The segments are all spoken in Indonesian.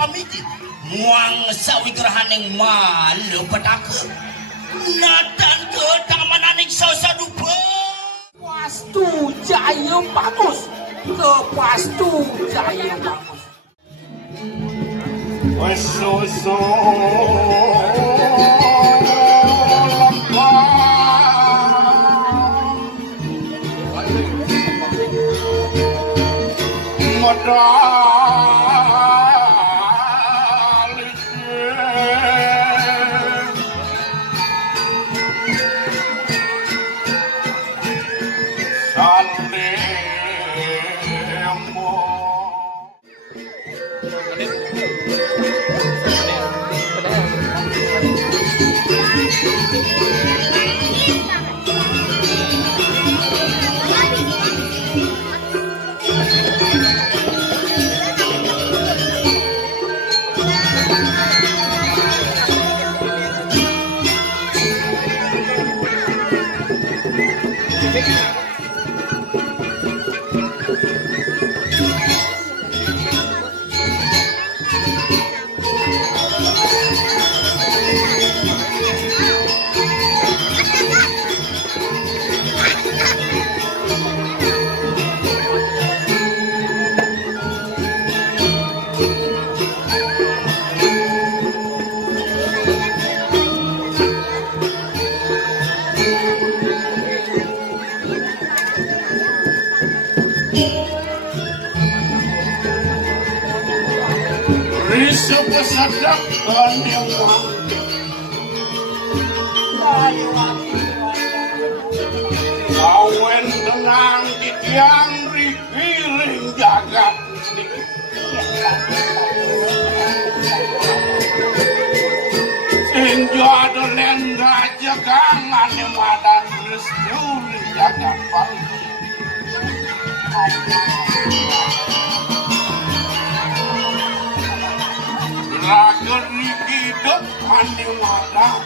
pamijit muangsa wigrahaning malu petaka nadan ke tamananing sasadupa Pastu jaya bagus ke pastu jaya bagus Susu Sedap kanyang awen tenang di tiang rikiring jagat sinjo adolen raja kangan madan resturi jagat pagi Raga hidup mandi wadah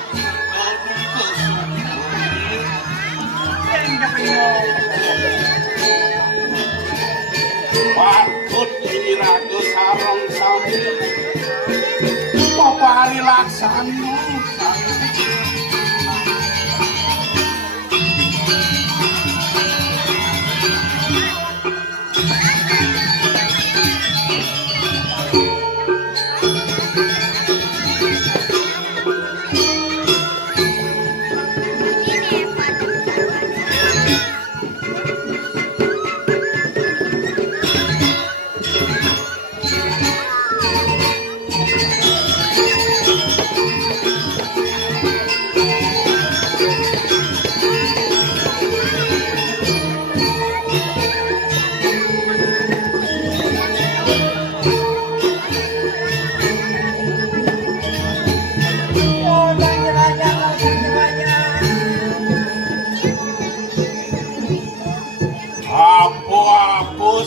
patut ini raga sarang sami papari laksana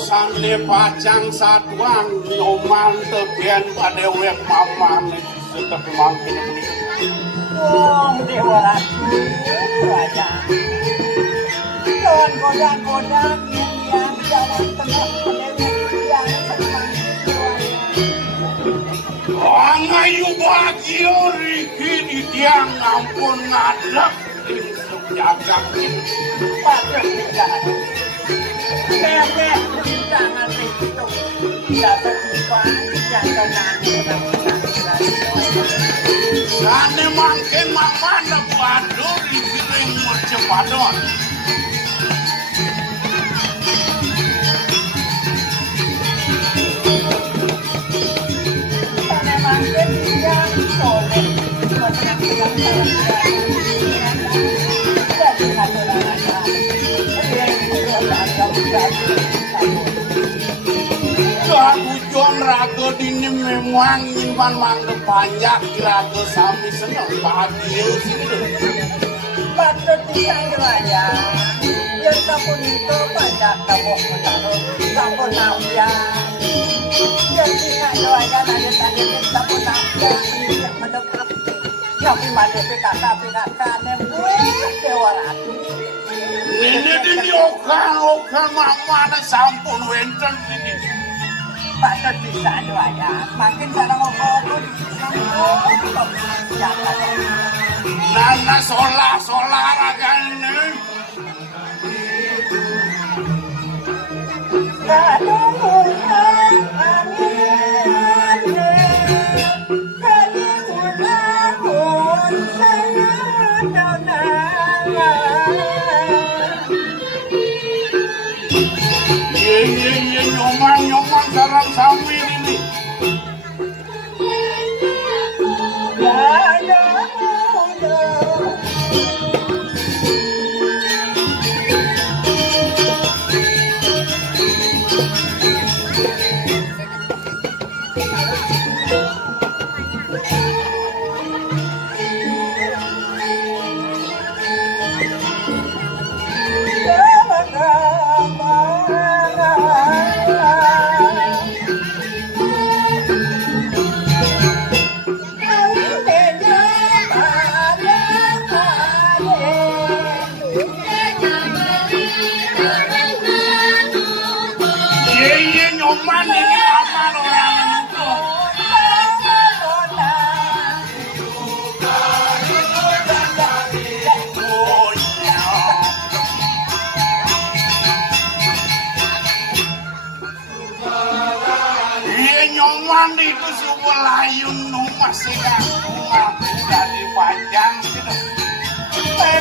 sandi pacang satuang noman tebian pada wek maman tetap mangkin Wong dewa ratu raja Tuan godang-godang yang jalan tengah yang senang Angayu bahagia riki di tiang ampun ngadap insuk jagat patut tidak Bebek tangan itu dapat dipan jangan Sane mangkin mamana waduh dikiring mercepadon Sane mangkin yang soleh Ujung raga dini memang nyimpan mangga banyak raga sami senang bahagia sini. Patut disayang ya sampun itu banyak kamu menaruh sampun ya jadi ngadoakan ada tadi sampun ya mendekat tapi mati pikata dewa ratu ini dini okan mama ada sampun wenten ini patut bisa ya. Makin sarang opo-opo sambung siapa Nana solah ragane. Ye nyoman sarang sami ini. Nyoman ini aman orang itu. Oh iya. Iya nyoman itu sebuah layun numas sih kan. Udah dipanjang gitu.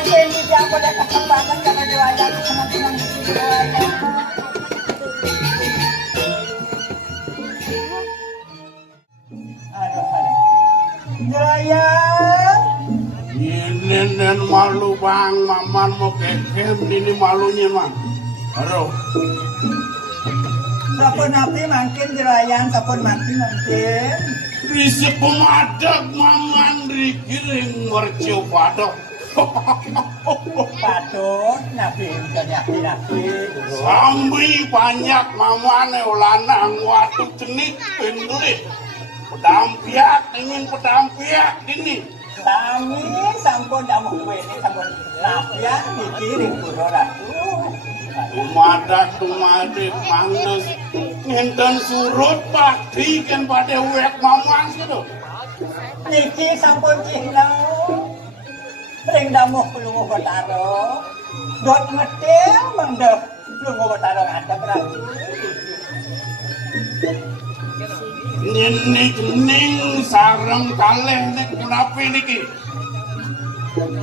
Ini dia boleh kesempatan karena doanya senang-senang di sini doanya. Jaya. Ini malu bang, maman mau kekem ini malunya mang. Aduh. Sapun api makin jerayan, sapun mati makin. Bisa pemadak maman dikiring mercio padok. Patut nabi nabi. Sambil banyak mamane ulanang waktu cenik pendulit. Pedampiak ingin pedampiak ini. Kami sampun damu ini sampun nabiak dikiring pura ratu. Tumadak mandes ngenten surut pakti kan pada wek mamang situ. Niki sampun cihlau. Ring damu lungo bataro. Dot ngetil mangdep lungo bataro ada berarti. Ning sareng kaleh nek kunapi niki.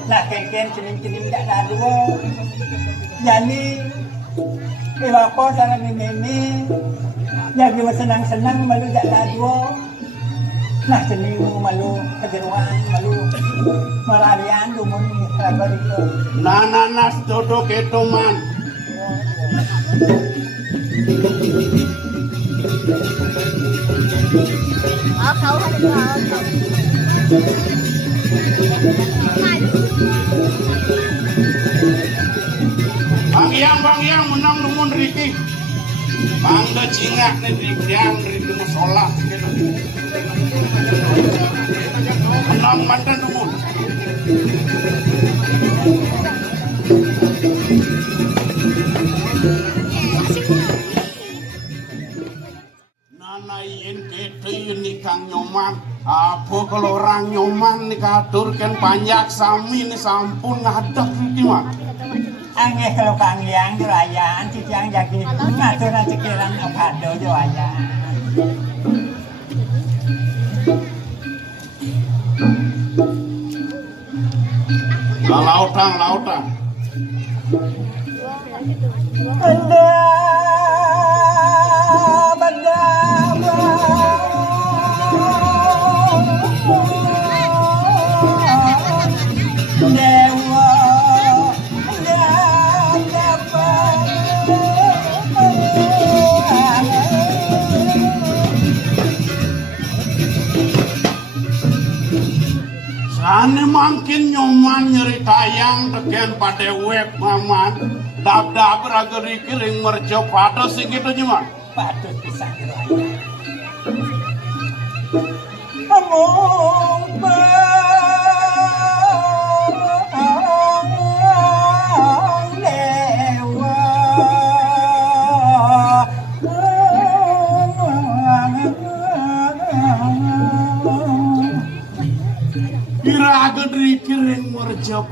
Nah kengken cening-cening dak daduo. Yani Iwapo sana ini jadi senang-senang malu dak daduo. Nah cening malu kejeruan malu mararian dumun raga itu. Nananas dodo ketoman. Kau ada dua. Bang Yang menang numun Riki. Bangga cingak nih Rikian Riki musola gitu. Menang mantan numun. Nanain gitu ini Kang Nyoman. Apa kalau orang Nyoman nih katurkan panjak sami nih sampun ngadak Riki mah. Angge kalau Kang Yang jerayan cicang jadi ngatur cekiran avocado jerayan. Lautan. Ane makin Nyoman nyeritayang tegen pada web maman dab-dab rageri kiring merjo pada sing gitu nyoman. Patut bisa jerayan. Among dewa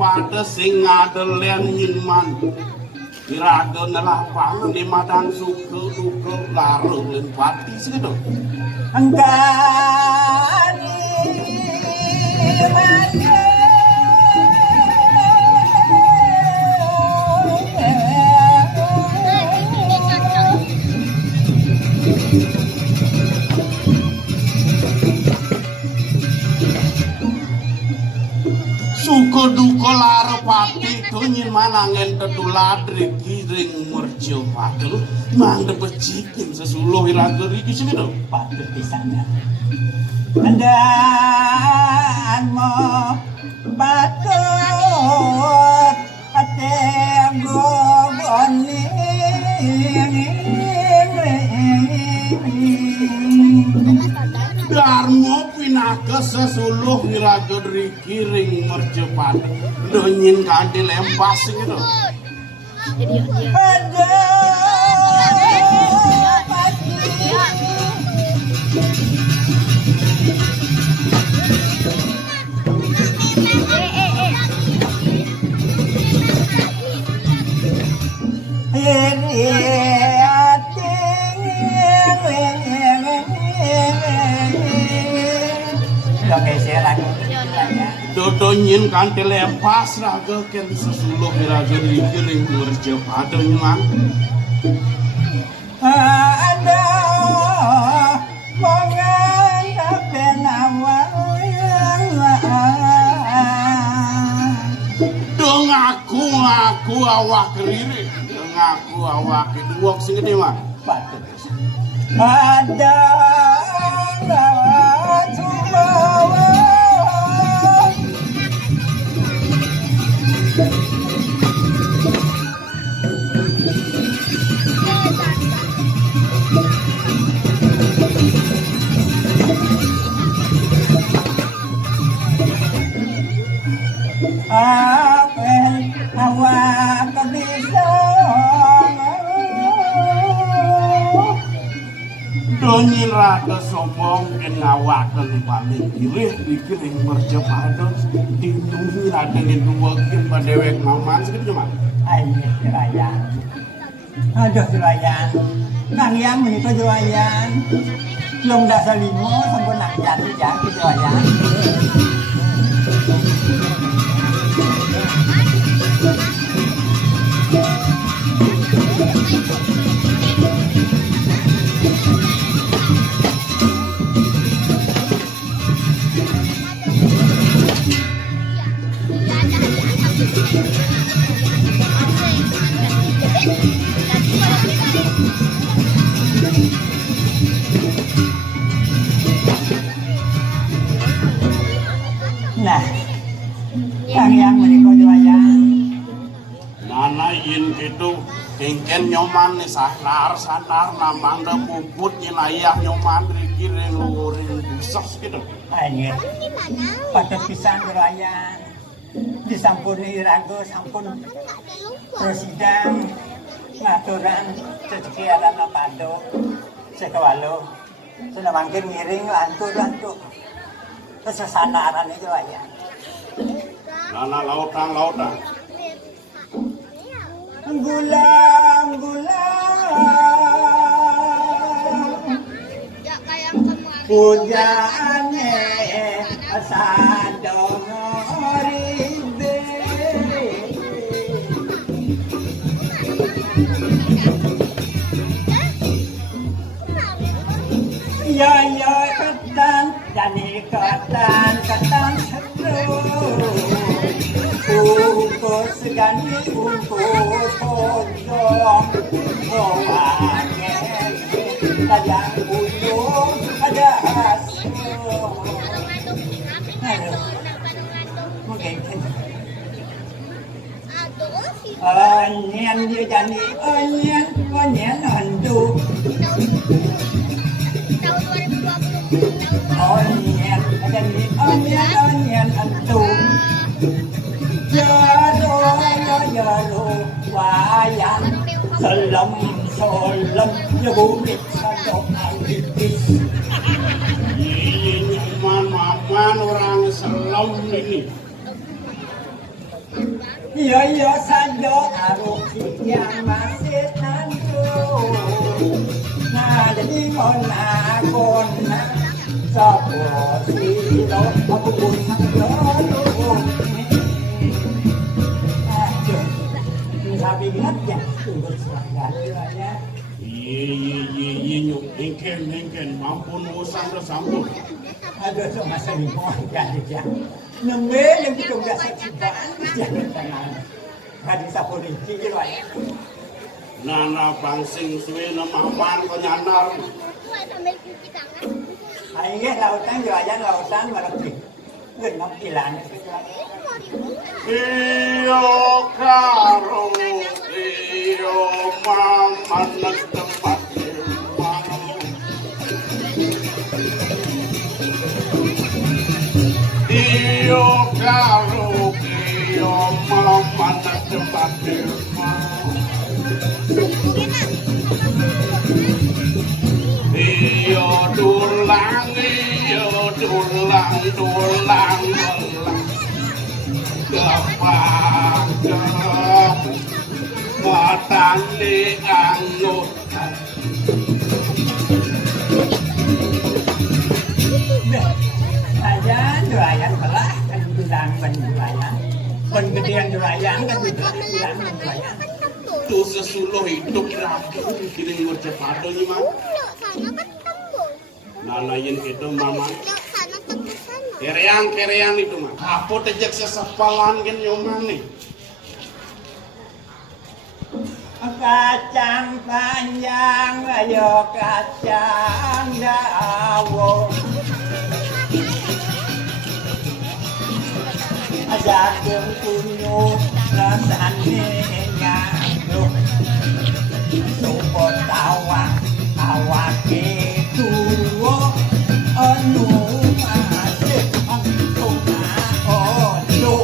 pada sing ngadelen nyinman iraga nelapangan di madang suku duka laru len pati segitu Angkani mane suku duka laru pati tu nyinman angin tetuladri kiring merjo padel mangde becikin sesuluh iraga riki segitu patut disana andanmu patut atenggo boni Darmo pinaka sesuluh iraga riki ring merjo padel donyin kandil empas gitu ada Dodonyin kanti lempas raga ken sesuluh iraga riki ring merjo padel nyman ada mongan penawa dong aku awak keriri dong aku awak itu wong sing gede mah patut ada Sumawa apel awak bisa donyin raga sombong ken awak ken paling pilih dikiring merjo padel dinungi raga dua ken padewek maman segitu mah ayo jurayan aduh jurayan nang yang menikah jurayan belum dasar limo sampun nang jati jati jurayan nah nang yang menikah jurayan nana yin gitu kengken nyoman nih sanar namanda puput yin ayah nyoman rikiring luring busos gitu ayo patut pisan jurayan disampuni iraga sampun presiden ngaturan rezeki aran pado sekawalo senamangke ngiring lantur kesesanaran itu aja nana lautan gulang pujane sadong ribe ya ketan jani ketan seru bungkus gani bungkus pojok bawange kadang buyung ada hasil aduh mungkin onion dia jani onion hantu onion hantu Jaro wayang Salam ya bukit sadok alipis ini maman orang selam ini Iya saja aruknya masih nantu. Nah jadi kona sopo silo aku pun dulu. Aduh, sapi ingat ya tunggu selanggar ya. Iya nyuk engken ampun usah sampun. Aduh sama selingkuh kan ya. Nembe yang kita udah seksi banget jangan tenang. Hadis sapoliti gitu ya. Nana bangsing suwe nama man penyanar. Ayo lautan jualan lautan malaki. Gen nok ilan. Iyo karo iyo maman tempat iyo karo iyo maman tempat iyo dulang kepagap matane angut Jualan belah kan bilang jualan. Pengedean jualan kan bilang jualan. tu sesuluh hidup lagi kiring ngoceh pado ni mah Sana kan tembus. nanayin itu mama Sana tembus sana. kereang itu mah apa tejak sesepalan kan nyoman nih Kacang panjang ayo kacang dawo Jagung kunyuk rasane nyangguh Supot awake tuwa anu masih antuk odo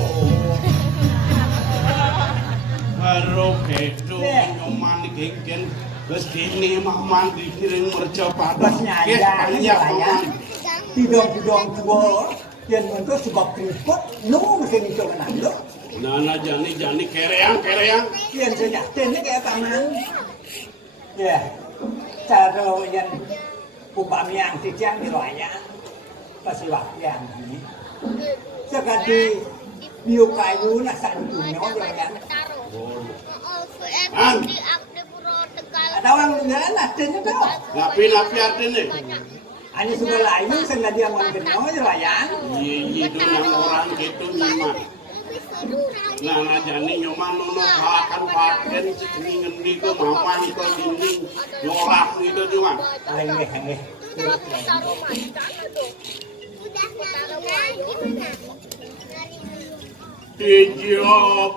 karo kedo nyoman genggen wis kene maman dikiring merja pado Bos nyayang Bidong-bidong tua Yang untuk sebab keriput Nu mesti itu menanduk nana jani kereang Yang sejahtanya kayak taman Ya Cara yang Upam yang tijang di rakyat Pasti wakyan ini Sekali Biu kayu nasa dunia rakyat Ada orang jalan artinya tuh napi artinya Hanya sudah layu sehingga dia mau kenal rakyat iya nang orang gitu nyimak nana jani nyoman nono akan paten ngendi ke mama itu dinding nyorak gitu cuma Hei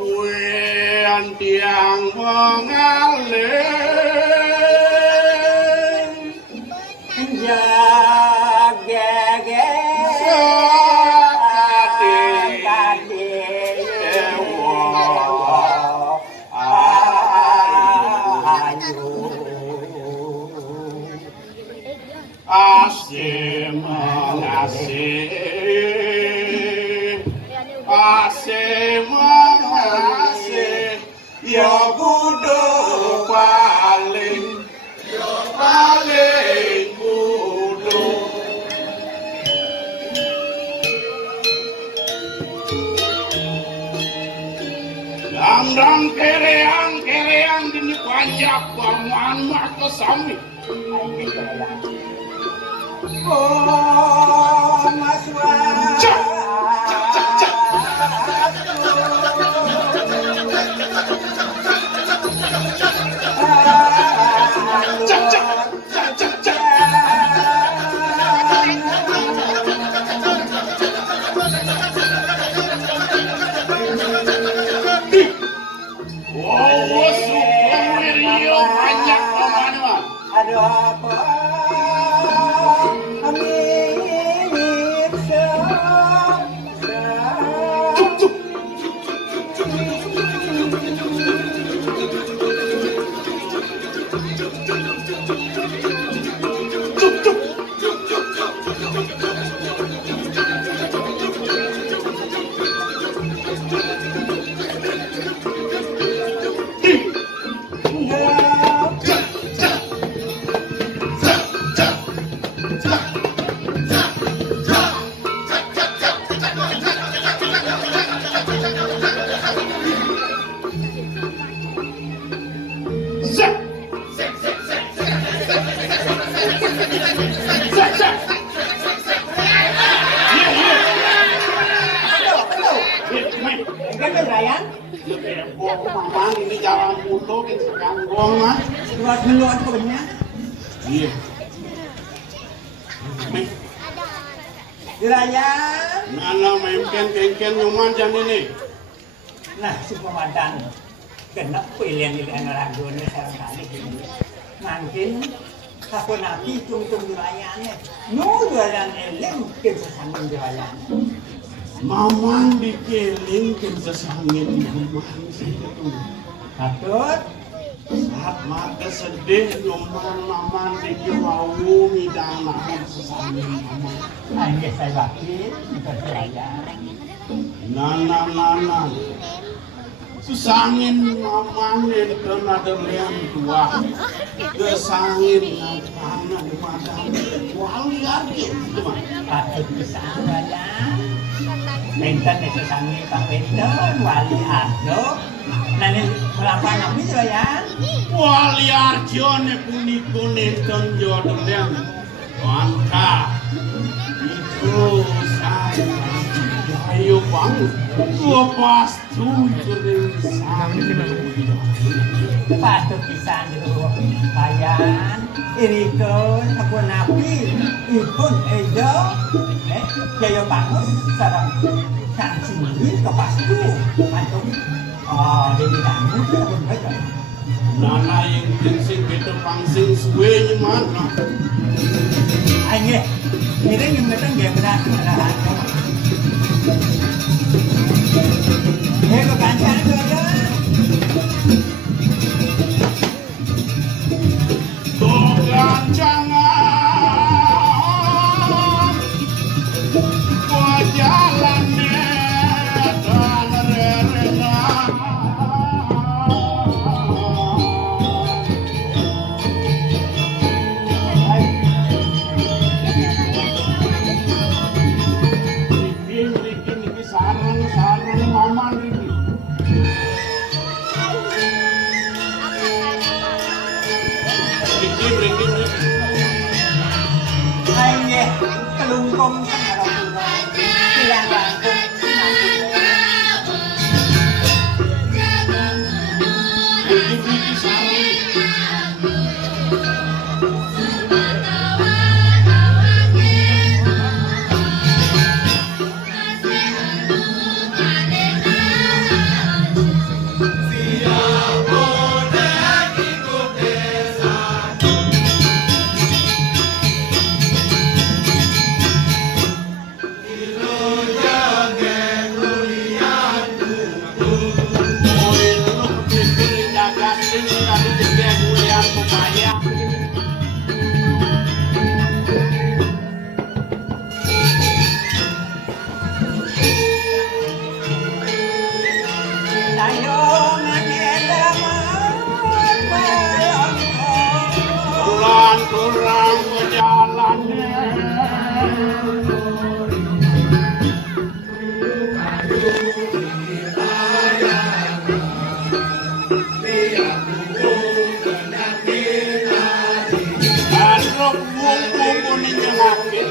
Dijobuan tiang mengalir Jaga kaki Asih mengasih Asih mengasih Ya kudu paling kudu Dang kereang dini banyak paman maka sami Oh Mas Cak, cak, cak, cak. Cak, cak, cak, cak, cak. Oh, sukuwirio banyak paman mah. Aduh apa Amin Cuk, Lebih mamang ini jalan putu kan sekanggong mah. Luat meluat punya. Iya. Meh, Jurayan. nana mungkin kengken nyoman jan ini. Nah, si komandan kena pilihan orang dunia sekarang kali ini. Mungkin aku nanti tung jurayannya. Jurayan elem kesesangin jurayan. Mamang dikeling kan sesangin nyoman situ. Patut. Saat mata sedih nyoman mamang dikewau midang nahan sesangin mamang. Hanya saya bakit untuk jurayan. Nana. Susangin mamang itu nada yang tua. Kesangin nana di madang. Wali aja itu mah. Patut kesang jurayan. Benten sesangin Pak Benten, wali ardo. Nanti melakukan nabi jurayan. Wali arjo ne puniko nonton jodoh angka itu saya ayo bangun gua pas tujuh Patut pisan dulu bayan irikeun sabun nabi ipun edo jaya bangus sareng kang sini kepastu antum di bidangmu sabun baca nana yang prinsip itu pangsing suwe mana ayo ini yang metang dia benar benar kancang juga Tuhan jangan gua jalannya dan rela Riki sarang mama Riki ayo kelungkung sama orang tua bilang bangkung Riki sarang Kurang jalannya Adrok bumbu ninyo makin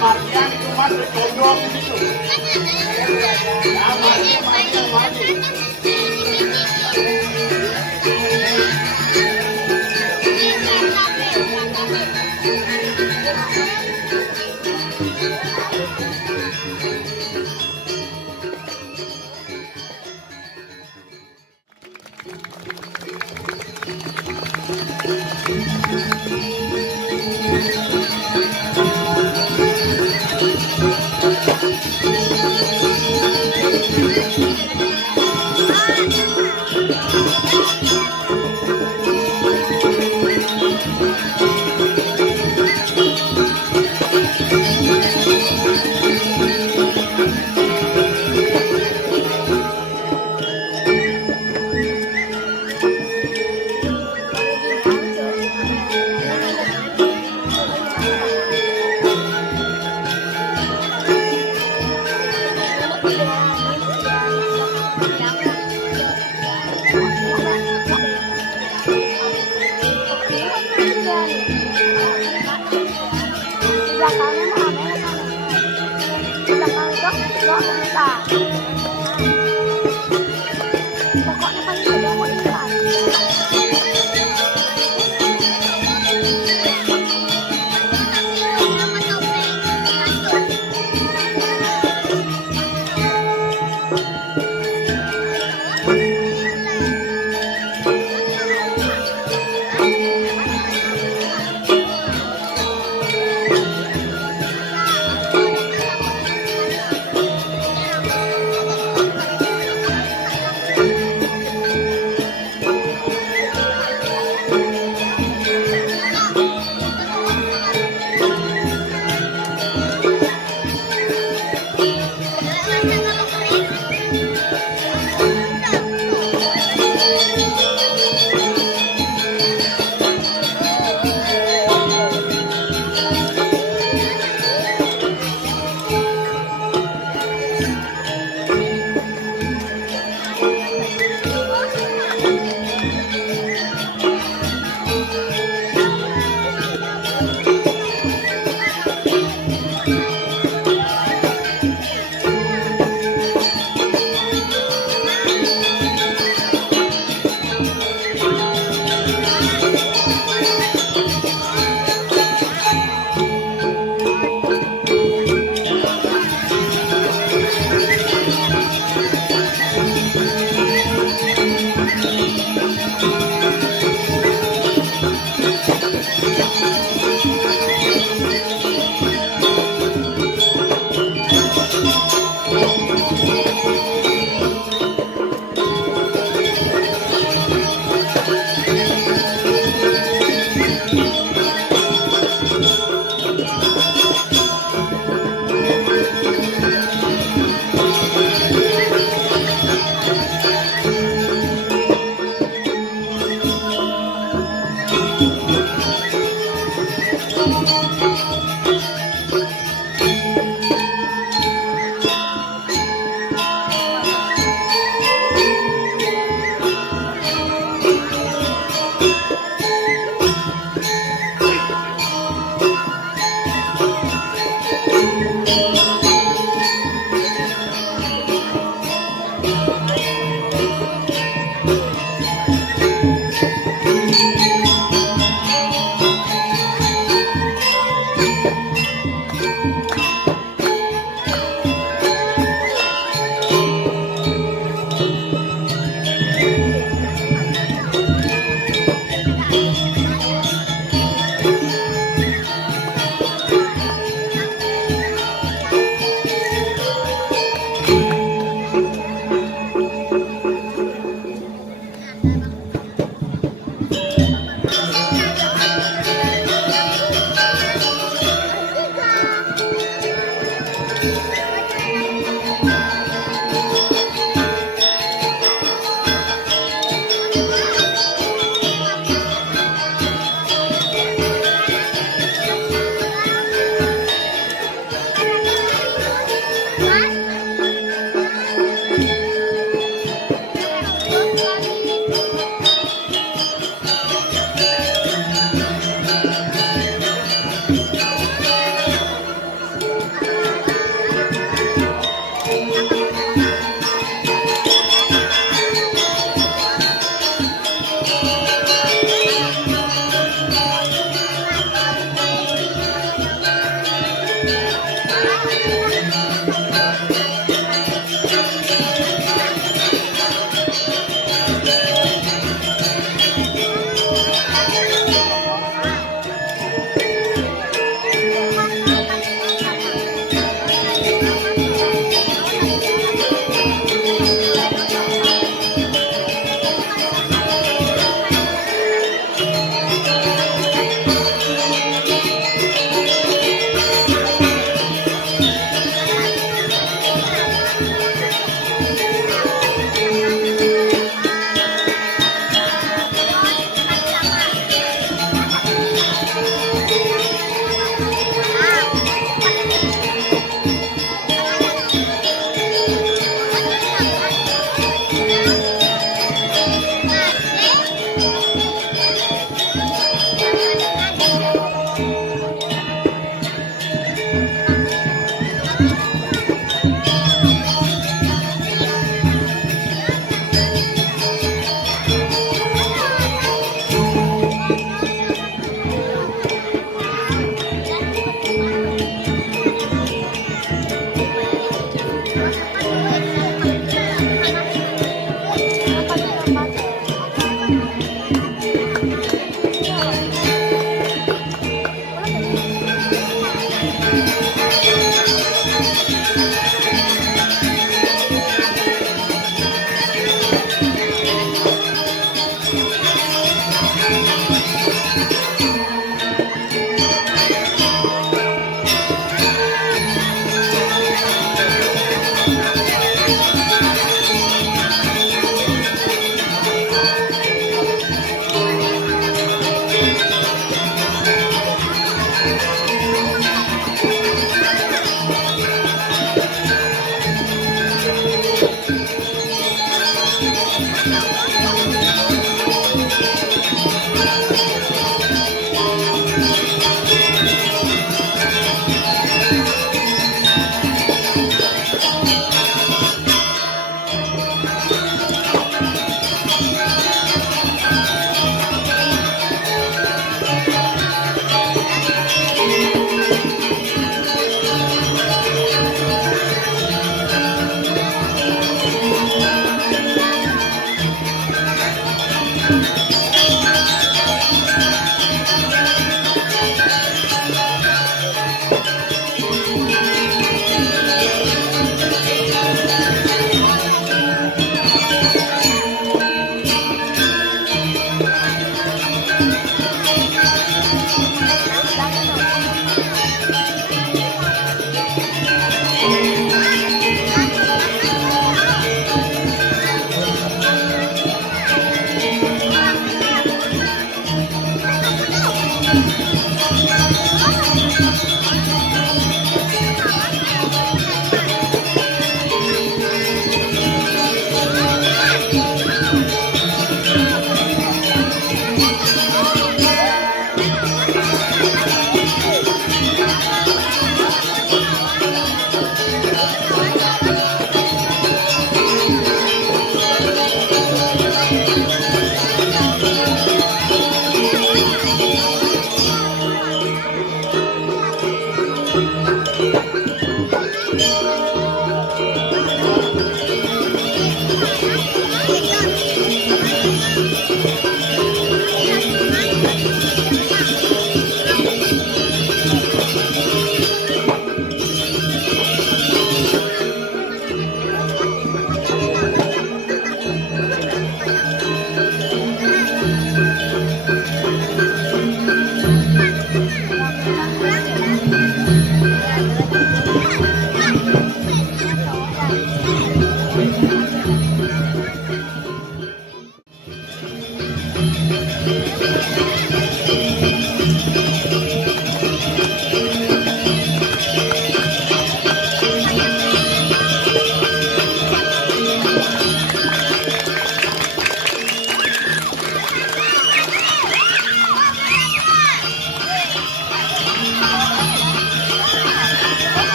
matian cuma bercondong gitu. Ya, mati.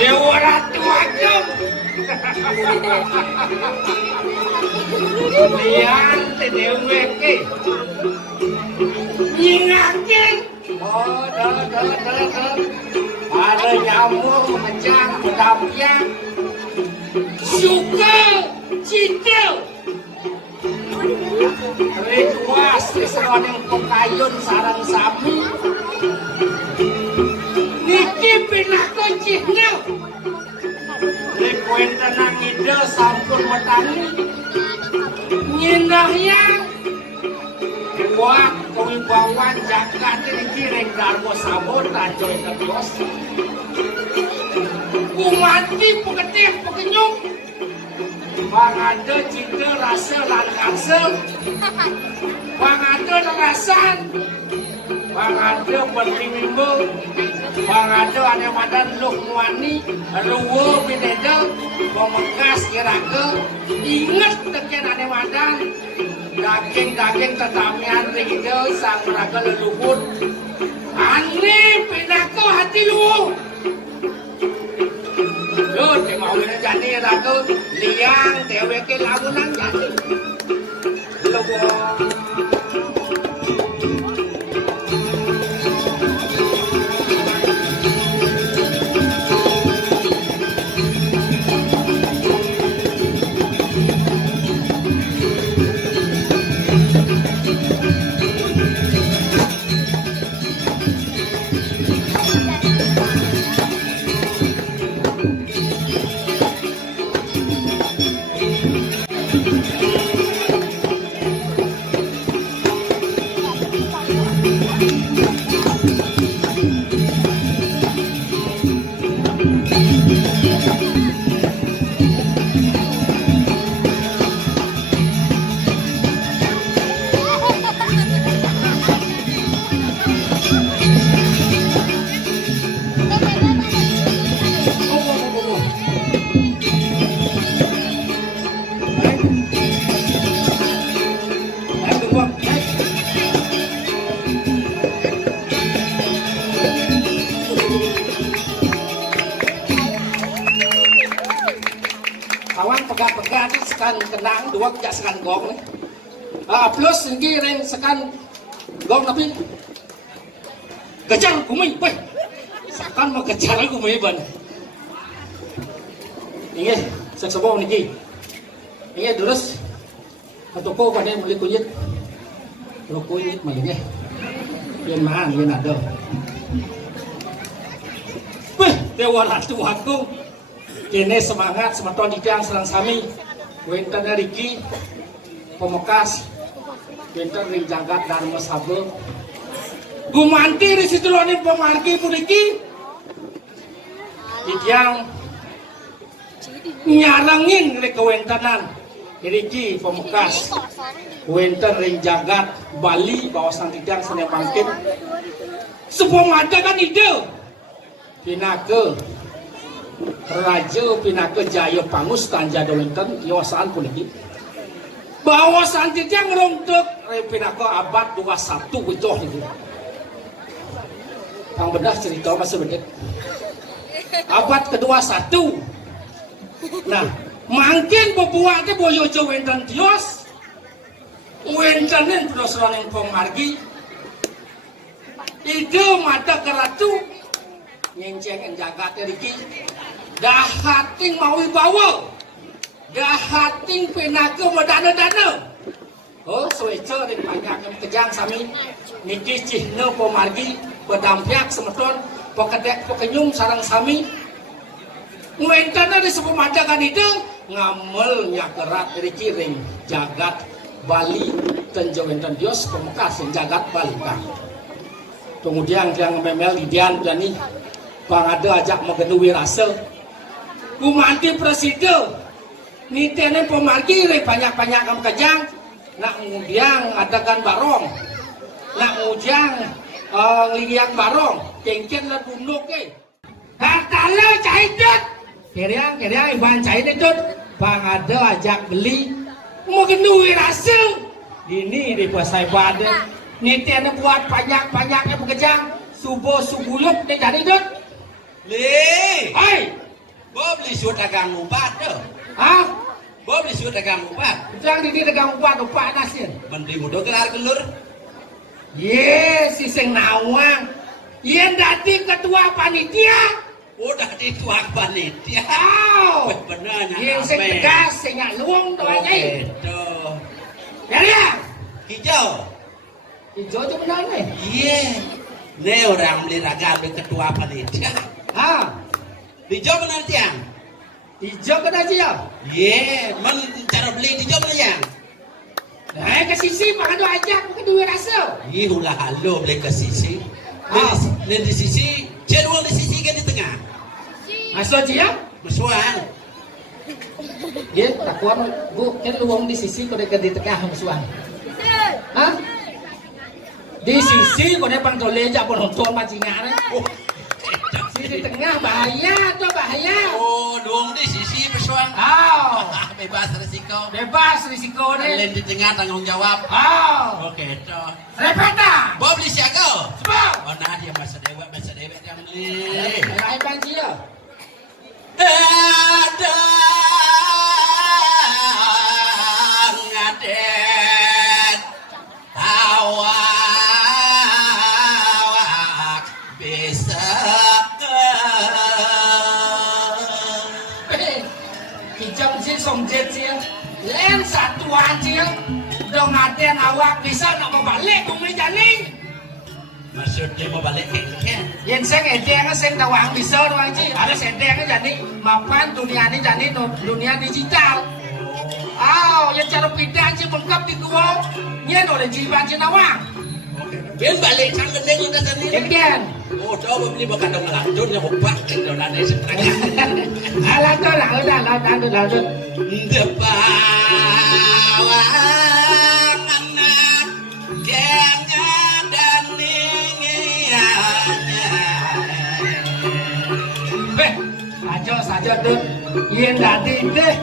Dewa Ratu Ageng. Lian te dewe ke. Nyingakin. Oh, dah. Ada nyamuk mengejar pedampian. Suka cinta. Rituas keseruan yang pekayun sarang sapi. Niki pindah kuncinya. Rekuen tenang ide sampun metangi. Nyindahnya. Buat kewibawan jagat ini kiring darmo sabota joy terbios. Kumati pegetih pekenyuk. Bang ada cinta rasa lan karsel. Bang ada nerasan. Bang ada bertimimbo. Bang ada ane madan luk muani. Ruwo bideda. Memekas kirake. Ingat teken ane madan. Daging-daging tetamian ringde sang raga leluhur. Ane pinako hati lu. Lu mau ini jadi raga liang dewe ke lamunan jadi. Lu pegat-pegat sekan kenang dua jak sekan gong nih. Plus lagi reng sekan gong tapi kejar kumi, weh. Sekan mau kejar kumi ban. Ini seksebo niki. Ini terus toko kan yang beli kunyit. Kalau kunyit malingnya. Yang mahal yang ada. Weh, Dewa Ratu Agung. Kini semangat semeton dikang serang sami. Wenten Riki Pemekas. Wenten ring jagat Dharma Sabe. Gumanti di situ loni pemargi puniki. Dikang nyarangin rek kewentenan Riki Pemekas. Wenten ring jagat Bali bawasan dikang sene bangkit. Sepomada kan ide. Pinake Raja Pinake Jaya Pangus Tanja Dolenten kiosaan puniki. bahwa selanjutnya ngerungtuk repinako abad 21 itu gitu. Yang benar cerita masih benar. Abad ke-21. Nah, mungkin bebuatnya boyojo wenten tios, wentenen pedoseran yang pemargi. Ide mata keratu, nyenceng jagat riki, dahating mau bawa, dahating penaka medana-dana. Oh, sueco dan banyak yang kejang sami, niki cihne pemargi, bedampiak semeton, pekedek pekenyum sarang sami. Wentana di sebuah mata kan itu ngamel nyakerat riki ring jagat Bali tenjawenten dios pemekas jagat Bali kan. Kemudian yang memel lidian dan nih bang ada ajak mengenui rasa kumanti presiden nitene pemargi banyak-banyak kamu kejang nak kemudian adakan barong nak kemudian liang barong cengken lah bunduk hartala cahidut keriang iban cahidut bang ada ajak beli mengenui rasa ini di pasai badan niti anda buat banyak-banyaknya bekejang subuh-subuyuk ni jadi dut Li, hai bo beli suit dagang upat tu. ah Bo beli suit dagang upat. jangan di dagang upat nasin Menteri muda gelar gelur. ye si sing nawang yen dati ketua panitia Udah dituak panitia. aw Benernya. yen sing tegas sing luang tu aja Gitu. ya ya Hijau. hijau tu benar ni Iya. Ni orang beli ragam di ketua panitia. ha Hijau benar tiang. hijau kena dia Iya. Men cara beli hijau benar yang. nah ke sisi makan tu ajak ke dua rasa Ih ulah halu beli ke sisi. Ah. Ni di sisi. Cendol di sisi kan di tengah. masuk dia Mesuan. ye takuan bu kan luang di sisi kau dekat di tengah musuhan Hah? Di sisi kau depan tole aja penonton bajingan Oh. di tengah bahaya tuh bahaya Oh, dong di sisi mesuan. aw Bebas resiko. bebas risiko deh Kalian di tengah tanggung jawab. aw Oke, toh. repeta Bawa beli siaga. sebab Oh, nah dia masa dewa yang beli. lain banjir Ada ngadet awak bisa hijau sih somjet sih len satuan sih dong ngaten awak bisa nak mau balik ke meja nih maksudnya mau balik ke Yen sing edeng sing tawang bisa doang sih. Ada sedeng jadi mapan dunia ini jadi dunia digital. Yang cara pindah sih bengkap di gua. Nyen oleh jiwa sih nawang. Ben balik sang gendeng yang kesini. Yen. Oh, coba beli makan dong lanjut yang obat kalau nanti setengah. Alah tuh lah udah. Depawang anak gengnya dan ningiannya. Beh, saja tuh. Yen tadi deh.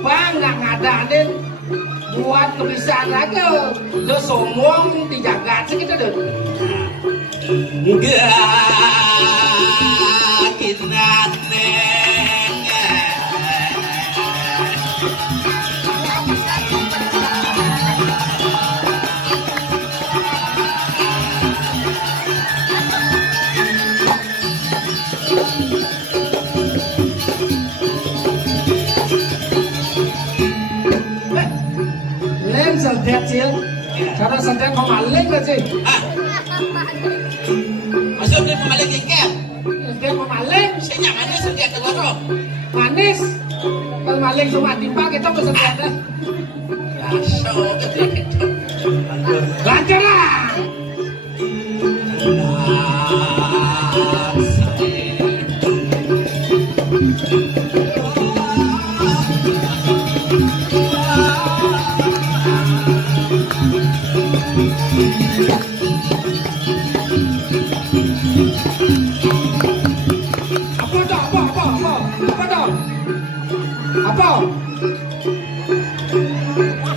Bang nggak ngadain buat kebiasaan lagi. Tuh somong dijaga segitu tuh. Gak kinane. Lên santet sih. Cara santet kau maling lah sih. Ah, masuk beli pembalik ikan. Santet kau maling. Saya nyamannya setiap telur. Manis. Kalau maling cuma timpa kita ke santetnya. Masuk gitu. Lancar lah.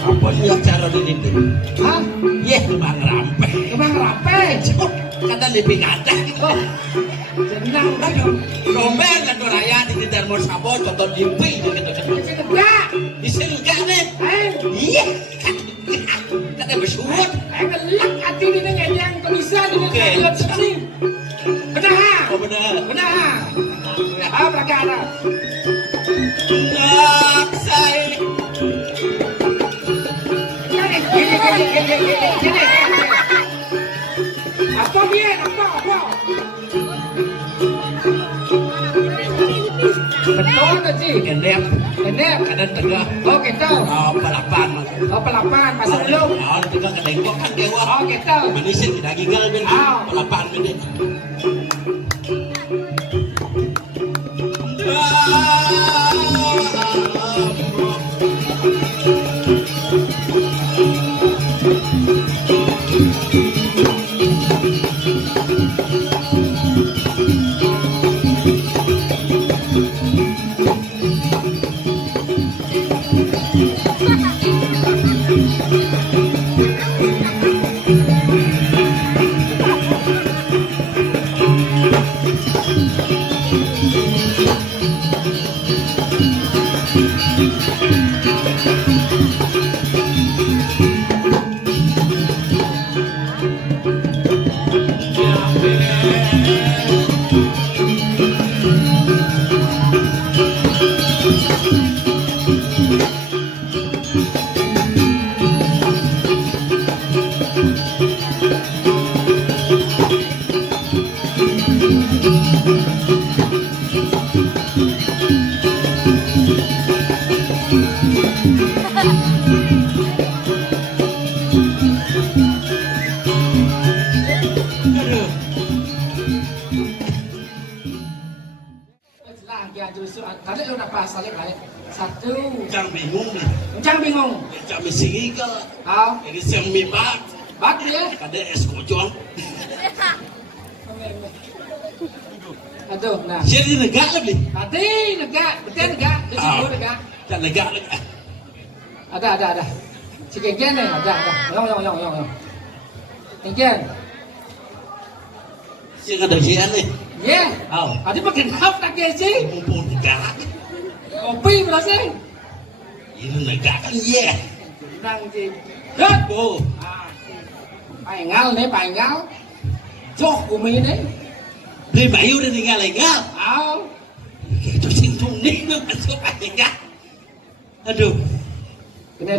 Apa kalau di itu. Hah? Ye, kemang rampe. Kemang rape. Kata lebih kata. Oh. Jenang kan. Rombeng kan raya di Gitar Morsabo contoh dimpi gitu kan. Masih tegak. Di sini enggak deh. Iya. Kata bersyukur. Ngelak hati ini yang bisa dengan kalian sini. Benar ha? Oh benar. Benar ha? Apa kata? Nak saya. Gini. Apa bien? Apa? Betul tak sih? Endem. Endem. Kadang tegak. Oh gitu. Oh pelapan mas. Oh pelapan pasal belum. Oh tegak kadang kok kan dewa. Oh gitu. Manusia tidak gigal ben. Pelapan menit. Tadi lu dapat salib lain. Satu. Jangan bingung nih. Jangan bingung. Jangan sini ke. Kau. Ini siang mi bat. Bat dia. Kada es kocong. Aduh, nah. Jadi negak lebih. Tadi negak, betul negak. Di situ negak. Dan negak lagi. Ada. Si Kengken nih, ada. Yang. Kengken. Siang ada jian nih. Yeah. Oh. Ada pakai naf tak ke sih? Mumpung negak. Kopi berasa. Ini negak kan ye. Nang sih. Hut. Oh. Paingal nih, paingal. Joh kumi nih. Đi mày yêu đi nghe lại ngá. Kể cho xin thùng đi nó ăn số bạch ngá. Aduh. Kena.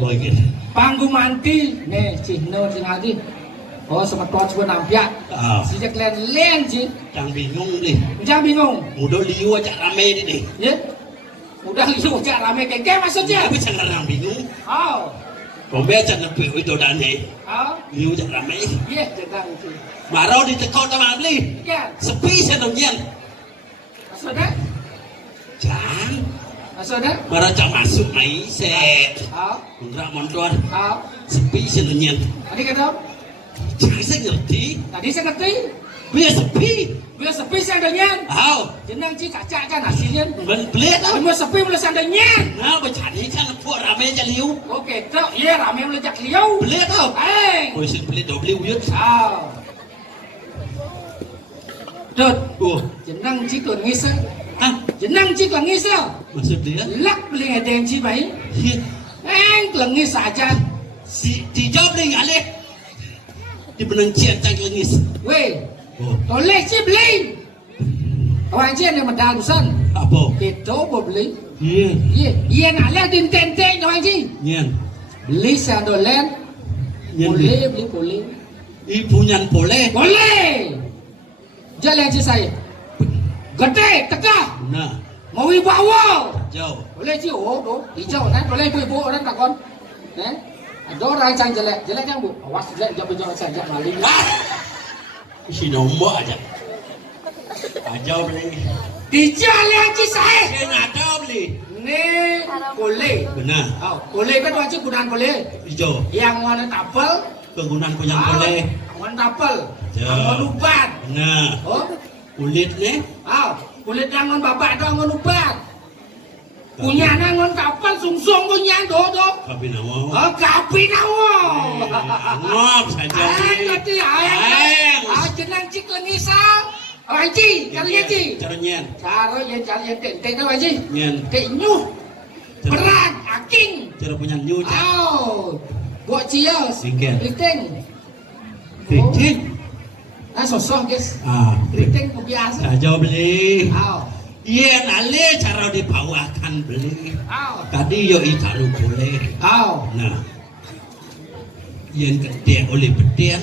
Boleh gitu. Panggung manti nih, Cino Hadi. Oh, sama kau coba nampak. Sejak len sih. Jangan bingung deh. Jangan bingung. Udah liu aja rame di deh. Ya. Udah liu aja rame kayak maksudnya. Tapi jangan orang bingung. Oh. Rombeng jangan pilih itu dan nih. Oh. Liu aja rame. Iya, jangan sih. Marau di tekau sama beli. Iya. Sepi sedongnya. Maksudnya? Jangan. Maksudnya? Marau jangan masuk mai set. Oh. Undra montor. Oh. Sepi sedongnya. Tadi kata? Jangan saya ngerti. Tadi saya ngerti. Biar sepi. Biar sepi sandalnya. Oh. Jenang ci cacak kan hasilnya. Ben pelit tau. Biar sepi mulai sandalnya. Nah, bercari kan buat rame aja liu. Oke, tak. Iya, rame mulai jak liu. Pelit tau. Eh. Sing pelit double liu. Oh. Đợt Ủa, jenang ci tuần nghi sơ. hả? Jenang ci tuần nghi sơ. Maksud dia? Lắc beli ngày đèn ci bảy. Iya. Anh tuần nghi xả cha. Si dijawab deh nggak leh? Di penancian cang lengis. Weh, Oh, tôi lấy ci beli. Orang ci yang medal busan. apa? Kita mau beli. Iya, Iya, iya nak lihat din tenteng orang ci. nyan. Beli sandolen. Nyan Boleh beli boleh. Ibu nyan boleh. Boleh. Jalan ci saya. Gede, tegak. Nah, Mau bawa. jauh. Boleh ci oh, hijau kan. Boleh ibu orang tak kon. Ada orang yang jelek kan bu. Awas jelek jauh saja maling. Si nombor aja. Aja beli. Dijalan ci saya. Dia nggak tahu beli. Ni boleh. Benar. Oh, boleh kan wajib gunaan boleh. Hijau. Yang mana tapel. Kegunaan punya boleh. Yang tapel. Ya. Angon ubat. Benar. Oh, Kulit nih. kulit angon bapak itu angon ubat. Punya angon tapel sungsung punya do. Kopi nawa. Oh, kapi nawa. Ngop saja. Ngerti ayang. Jenang cik lengisang. Aji, kali aji. Cara nyen. Cara yen tek no aji. Nyen. Tek nyuh. Berat, aking. Cara punya nyu. Au. Buat cia. Singkat. Keriting. Keriting. Sosok guys. Keriting biasa. Saja beli. Au. Yen ale cara dibawakan beli. Au. Tadi yo italu boleh. Au. Nah. Yen gede oleh beden.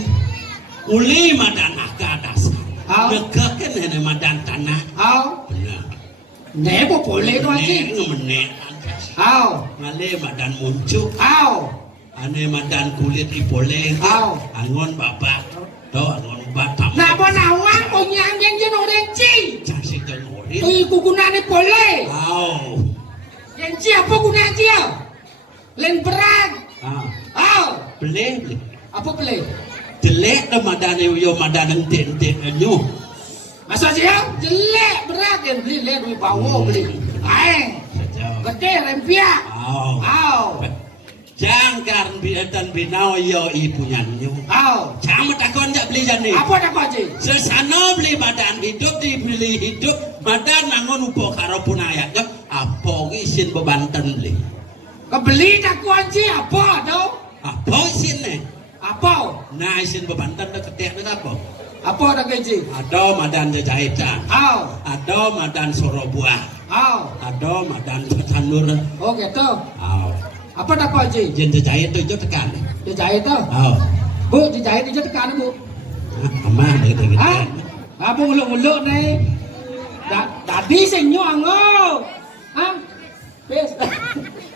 Uli madan akadas. Degakan hene madan tanah. Au. Benar. Nebo boleh tu aji. Ngemenek. Au. Ngale madan muncul. Au. Ane madan kulit ipoleng. Au. Angon babak. Do angon batam. Napa nawang onyang yang jen orang ci. Casih tengorin. Iku gunane boleh. Au. Yang ci apa guna cia? Len berat. Au. Beli. Apa boleh? Jelek dah madan yo madan enten nyu. Masa cia? Jelek berat yang beli len bawa beli. Aeng. Gede rempiak. Au. Au. Jangkar biatan binau yo ibunya nyu. Au. Jangan takon jak beli jani. Apa nak kau ci? Sesana beli badan hidup dibeli hidup badan nangon upo karo punayaknya apa isin bebanten beli. Kau beli tak kau ci apa tu? Apa isin ne? Apa? Nah isin bebanten dah ketek dah apa? Apa nak kau ci? Ada madan jajahitan. Au. Ada madan sorobuah. Au. Ada madan tanur. Oh gitu. Au. Apa nak kau ci? Jen jajahit tu tekan. Dia jahit tu. Au. Bu, dia jahit dia tekan bu. Amah dah kita. Hah? Apa muluk-muluk ni? Tadi senyum angau. Hah? Bes.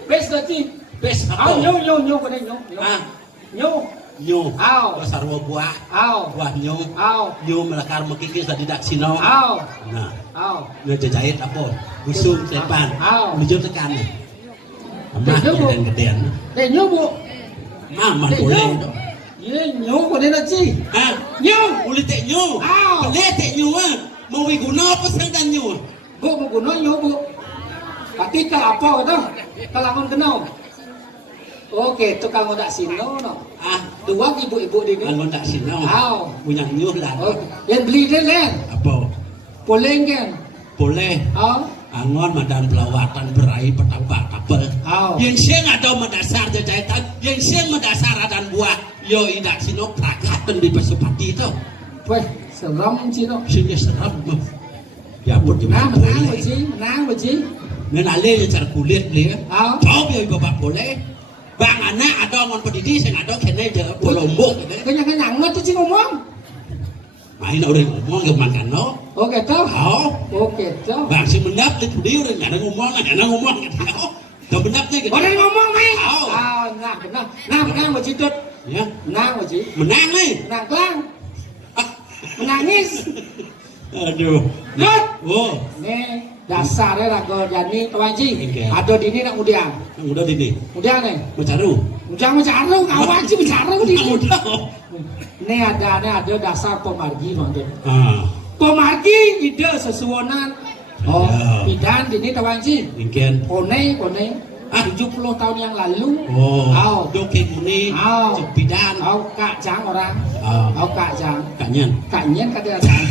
Bes tadi. Bes Ah, apa? nyu kau ni nyu. Ah, Nyu. nyu. Au. Sarwa buah. Au. Buah nyu. Au. Nyu melakar mekikis tadi dak sinau. Au. Nah, Au. ngejahit apa? Busung sepan. Au. Menuju tekan. Amah gedean. Dek nyu bu. Mama Dek boleh. nyu. Ye nyu kau ni nak ci. Ah, Nyu. boleh tek nyu. Au. Boleh tek nyu ah. Mau guna apa sang nyu? Bu, bu guna nyu bu. Tapi kalau apa tu? Kalau angin kenal. Okey, tu kalau tak sino no. Ah, Dua ibu-ibu di ni. angon tak sinau. Au. Punya nyu lah. Oh, yang beli dia len. Apa? Boleh kan? Boleh. Au. Angon madan pelawatan berai petapa kapal. Au. Yang siang ada mendasar jajahitan. Yang siang mendasar adan buah. Yo idak sino prakatan di Pasupati tu. Weh, seram ci tu. Sini seram. Ya pun di Menang, mana menang boleh. ci, menang ci. Nên ale cara kulit dia. Au. Coba yo bapak boleh. Bang anak ada ngon pendidik saya ada kena je polombok. Kenyang ngot tu ci ngomong. Main orang ngomong yang makan no. Okey tu. Oh, Okey tu. bang si mendap di dia orang ada ngomong, ada ngomong gitu. Kau mendapnya gitu. Orang ngomong mai. Au. Ah, nah, benar. Nah, menang ci tu. Ya, Menang ci. menang nih. Menang kelang. Menangis. Aduh. Gut. Oh, Ni dasarnya lagu jani tuan ci. Okey. Ada di ni nak udiang. yang udah ini. Udiang ni. Mencaru. Jangan mencaru, kawan ci mencaru di Yang udah. ni ada dasar pemargi nanti. Ah, Pemargi ide sesuonan. Oh, Ya. bidan di ni tuan ci. mungkin. Kone. Ah. 70 tahun yang lalu. Oh, Au. dokin ini. Au. Cepidan. Au kak jang orang. Ah, Au kak jang. kanyan. Kak nyen kata jang.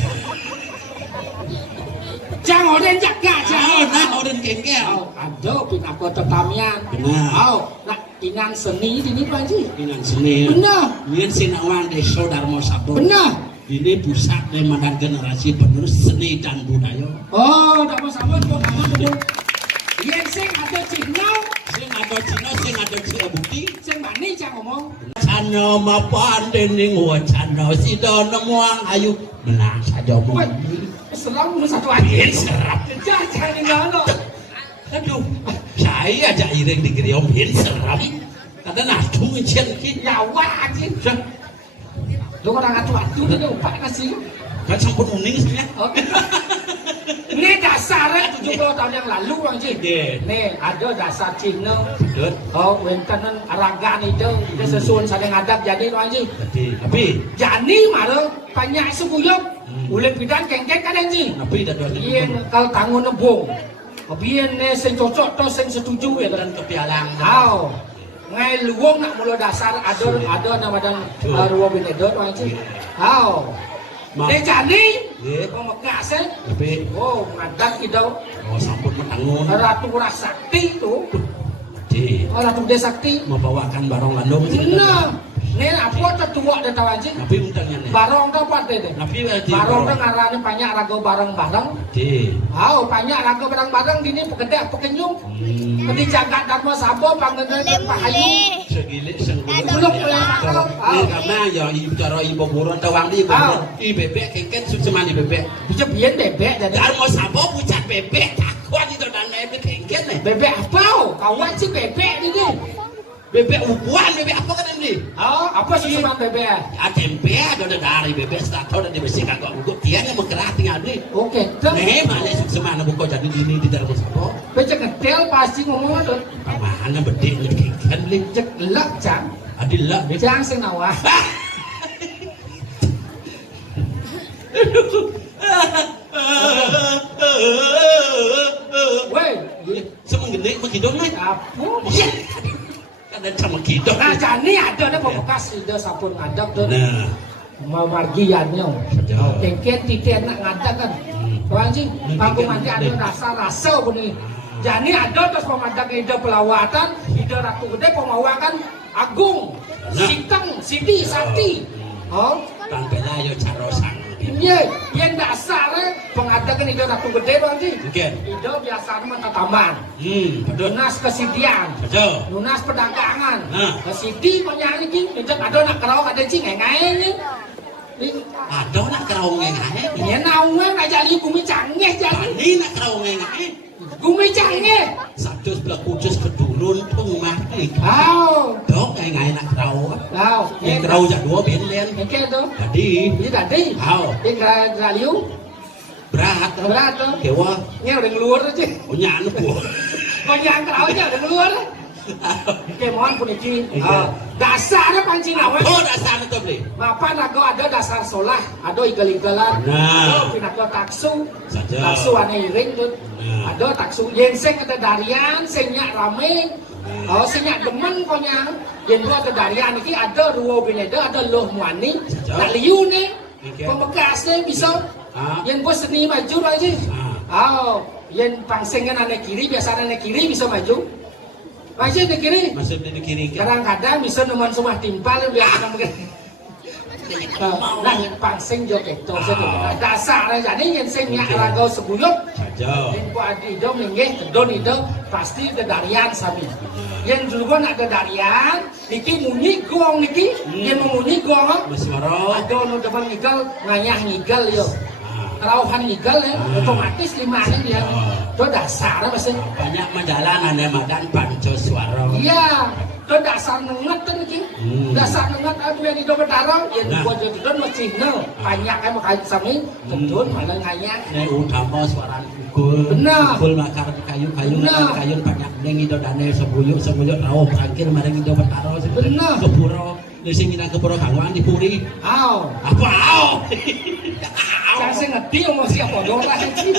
Jang orang jak kak Ah, jang. nah orang kengkel. Au ada pinako tetamian. Benar. Au nak inan seni di ni tuan ci. Dengan seni. Benar. Ini sinawan desa Darmo Sabo. Benar. Ini pusat dari generasi penerus seni dan budaya. Oh, tak sama kok kamu. Yang sing ada Cina, Sing ada Cina, sing ada Cina bukti. sing mani jangan ngomong. Cana mapan dening wacana sidono muang ayu menang saja mu. Woi, seram lu satu lagi. Serap. Jangan ngono. Aduh, saya aja iring di griom serap. Kada nadung cian ki. Ya wajib. Lu orang atu-atu dia upah kasih. Kan sampun uning saya. Oke. Ini dasarnya 70 tahun yang lalu Bang Ci. Iya. Nih, ada dasar Cina. Betul. Oh, wentanan aragan itu. Dia sesuun saling adab jadi Bang Ci. Tapi Jani malah banyak suguyuk. Ulet bidan kengkek kadang Ci. tapi dah dua Ien kalau tangun nebung. Kebian ni sing cocok tu sing setuju ya dan kepialang. Au. ngai luwung nak mula dasar ada nama dan ruwa binedot wajib. Hao. Dia jani pemekas Tapi oh ngadak idau oh sampun menangun. Ratu Rasakti tu. Di Ratu Desakti membawakan barong landung. nah nih apa tertua dia tahu aja Nabi undangnya nih. barong tu apa deh Nabi barong tu ngarani banyak rago bareng-bareng Di. banyak rago bareng-bareng di ni pekedek pekenyung di jagat dharma sabo panggenen pahayu Segilik senggulung. belum boleh makau Ini karena ya ibu cara ibu buron tawang di bebek kengken sukseman di bebek. bisa biar bebek jadi Darmo sabo pucat bebek takut itu dan bebek kengken nih. bebek apa kawan sih bebek ini Bebek ubuan bebek apa kan ini? apa sih sama bebek Tempe ada dari bebek tahu dan dibersihkan kok untuk dia yang mengerah tinggal di. oke tuh Nih mana sukseman buku jadi ini di dalam sabo. becek ngetel pasti ngomong tuh Mana bedek nih kengken beli. cek lek jang Adillah deh. jang sing nawah weh Semua gede begidong nih. apa Ya. Ada sama gidong. nah jani ada dah bekas ide sapun ngadak tuh Nah, mau margiannya Betul. kengken titik nak ngadak kan anjing aku mandi ada rasa rasa begini jani ada terus pemandak ide pelawatan ide ratu gede pemawakan agung siteng siti sati oh tampilnya yo carosang. iya yang dasarnya pengadakan ide ratu gede bang sih Oke. ide biasanya mata taman Betul. lunas kesidian Betul. lunas perdagangan Nah. kesidi penyanyi ini ada nak kerau ada cing ngai Ada nak keraung ngengahe. ini naungan aja li bumi canggih jadi Ini nak keraung ngengahe. bumi canggih Satu sebelah kudus kedulun pengumah nih. oh Dok ngengahe nak keraung. wow Yang keraung jak dua belen. oke tuh Jadi, ini tadi hao ini galiu berat. berat tuh Kewa ini udah ngeluar aja punya anu bu. banyak keraunya udah ngeluar oke mohon puniki Iya. dasarnya pancing awan Oh dasar itu beli. Mapan aku ada dasar solah, ada igal-igalan, Nah. ada pinaka taksu, Saja. taksu aneh iring tuh, Nah. ada taksu yen sing ada darian, sing nyak rame, sing nyak demen konya, yen gua ada darian iki ada ruwo bineda, ada loh muani, Saja. tak liu nih, Oke. pembekasnya bisa, yen gua seni maju aja, yen pangsengan aneh kiri, biasa aneh kiri bisa maju. Masih di kiri, Maksudnya di kiri. kadang-kadang bisa neman semua timpal biar kita mungkin nah yang pangsing joget itu dasarnya jadi yang saya nyak ragau sebuyut Saja. yang gua adi itu minggih kedon itu pasti ada darian sami yang dulu gua nak ada darian niki munyi gong niki yang memunyi gong Masih marah. ada nu depan ngigal nganyah ngigal yo kerauhan ngigal ya otomatis lima ini dia itu dasarnya masih Banyak majalah ada madan panco suara. iya itu dasar nenget kan iki dasar nenget aku yang hidup bertarung yang Nah. buat jadi don masih no banyak kan makanya sami kedon malah nganya Ini utama suara ukul. Benar. Ukul makar kayu-kayu Benar. kayu banyak neng itu dane sebuyuk rawuh bangkir mareng itu bertaro Benar. kepuro di sini nang kepuro kangwan dipuri. aw Apa au? saya sih ngerti omong siapa dorah iki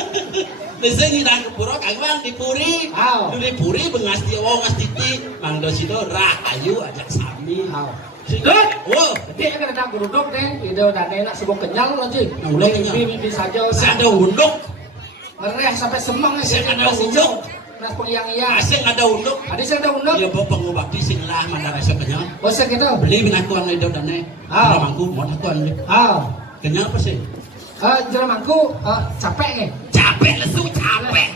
Di sini nang kepuro kangwan dipuri. Au. Di dipuri bengas diwo ngas titi mangdo sido rahayu ajak sami. aw Sidot. Wow. dia kan ada geruduk deh ide dan enak sebuah kenyal aja Udah kenyal. mimpi saja Saya ada unduk. ngereh sampai semang Saya sih ada unduk. nas pengyang-yang Asing ada unduk. ada saya ada undang Ya bawa pengobati sing lah mana rasa kenyal. bosan kita Beli minakuan itu dane. Ah. Mangku mau takuan beli. aw Kenyal apa sih? jelamangku capek nih Capek lesu capek.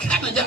Kan aja.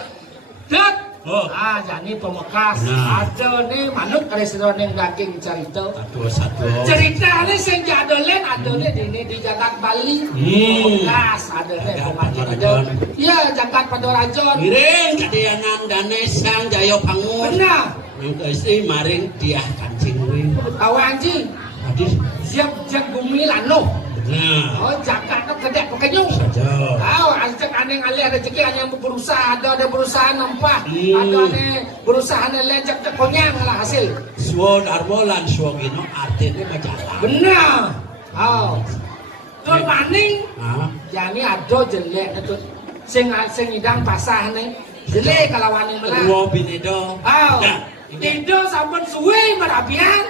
dat Oh. jadi pemekas Nah. ada nih manuk restoran yang daging cerita Satu. cerita ini sing jadolen ada nih di jagat Bali pemekas ada nih Jagat pemanjang Padorajon. iya jagat Padorajon Miring kadianan dane sang jayo pangur. benar Nang istri maring dia kancing we. kawanji Tadi. siap jak bumi lano Nah. jagat kedek pekenyung Saja. tahu ajak aneh alih rezeki yang berusaha ada berusaha nempah Hmm. ada nih berusaha lecek konyang lah hasil Suwo darmo lan suwo gino artinya majalah. benar maning Ah. jadi ada jelek itu sing idang pasah nih Jele kalawan yang belah. Wo binedo. Aw, Ya. Indo sampun suwe marabian.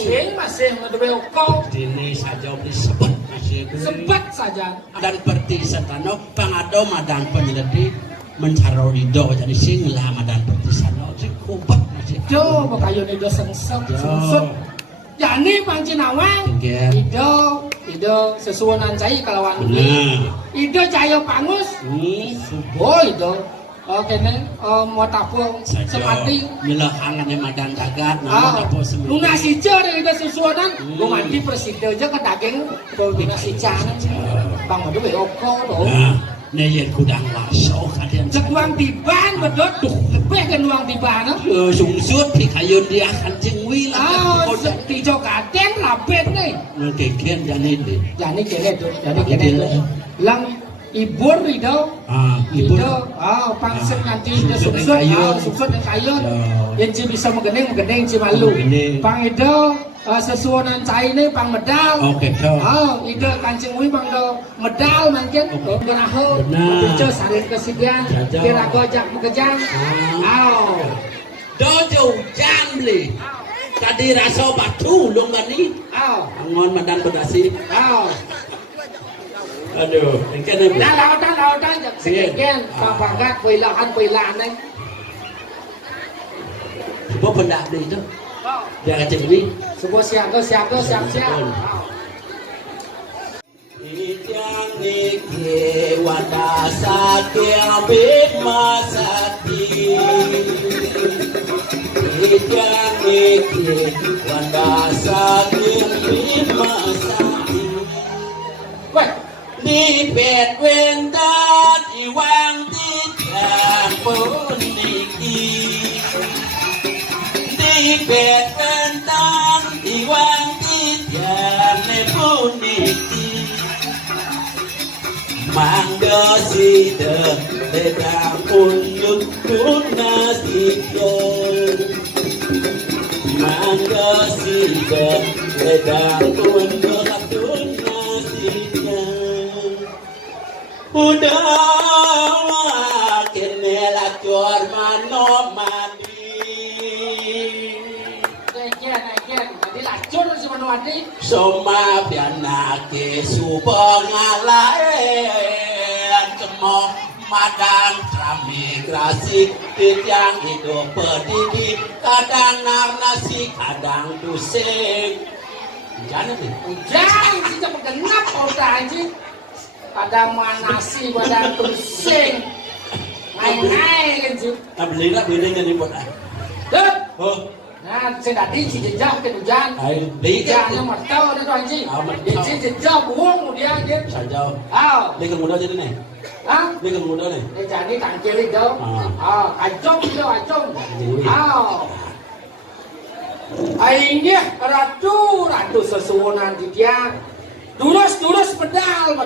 Sing masih mendewe oko. Dini saja disebut masih Sebat saja. dan berti setano pangado madan penyeledi mencaro rido jadi sing lah madan berti sano si kubat masih Do bakayo Indo sengsep sungsut. Jani panci nawang. Tinggal. Ido sesuwonan cai kalawan Nah. ini. Ido cayo pangus. Subo Ido. Oke nih, mau tapung Saja sepati. milahangan yang madan jagat nama apa semua Lunas hijau dari itu sesuatu gue mandi presiden aja ke daging gue lunas hijau bang madu oko tuh nah neyen kudang warso kalian sebuang tiban bedot tuh lebih kan uang tiban sungsut di kayu dia kancing wila tijo kaden lapet nih ngekeken jani deh jadi kene tuh lang ibur itu ibu pangsit nanti itu suksut suksut yang kayu yang ci bisa menggening ci malu pang itu sesuonan cai ini pang medal oke kau itu kancing wi pang do medal mungkin beraho bicara saling kesediaan kira gojak mengejang dojo jambli tadi rasa batu longgani angon madan pedasi aduh engkau nah lautan sekian papagat pilahan nih apa benda itu jangan cemili sebuah siap Ijang niki wadasake bimasati Ijang niki wadasake bimasati weh Di bet wentan iwang tijan pun niki Di bet wentan iwang tijan pun niki Mangga sida ledang unjuk tunasika Mangga sida ledang unjuk tunasika Udah kene lacor manomadi Naikin jadi lacur si Manwadi Soma pianake supengalaen Cemok madang tramigrasi Titiang hidup pedidi Kadang narnasi kadang dusing Jangan nih Ujang si cepet genap udah anjing kadang manasi badan pusing ngai kan sih beli kan di pot deh oh nah saya tadi si jejak ke hujan beli hujannya martau ada tuh anjing si jejak buang dia saja beli ke muda jadi nih beli ke muda nih dia jadi tangkil itu kacung itu kacung aingnya ratu sesuonan di dia Durus pedal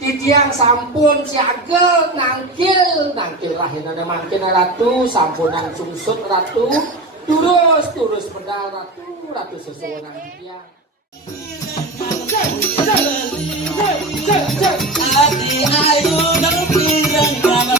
titiang sampun siagel nangkil lahir ada mangkin ratu sampunan sungsut ratu durus pedal ratu sesuonan titiang Adi ayu dan pirang mama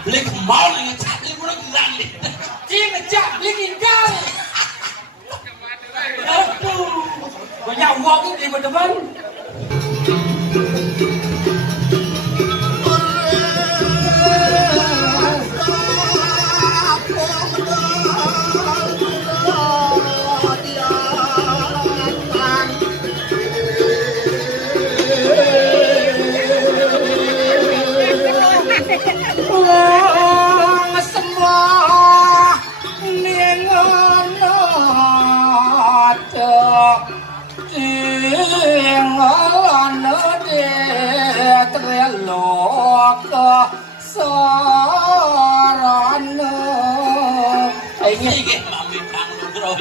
Beli kemau dengan cakli pun gila nih. ngejak bikin kau banyak uang di depan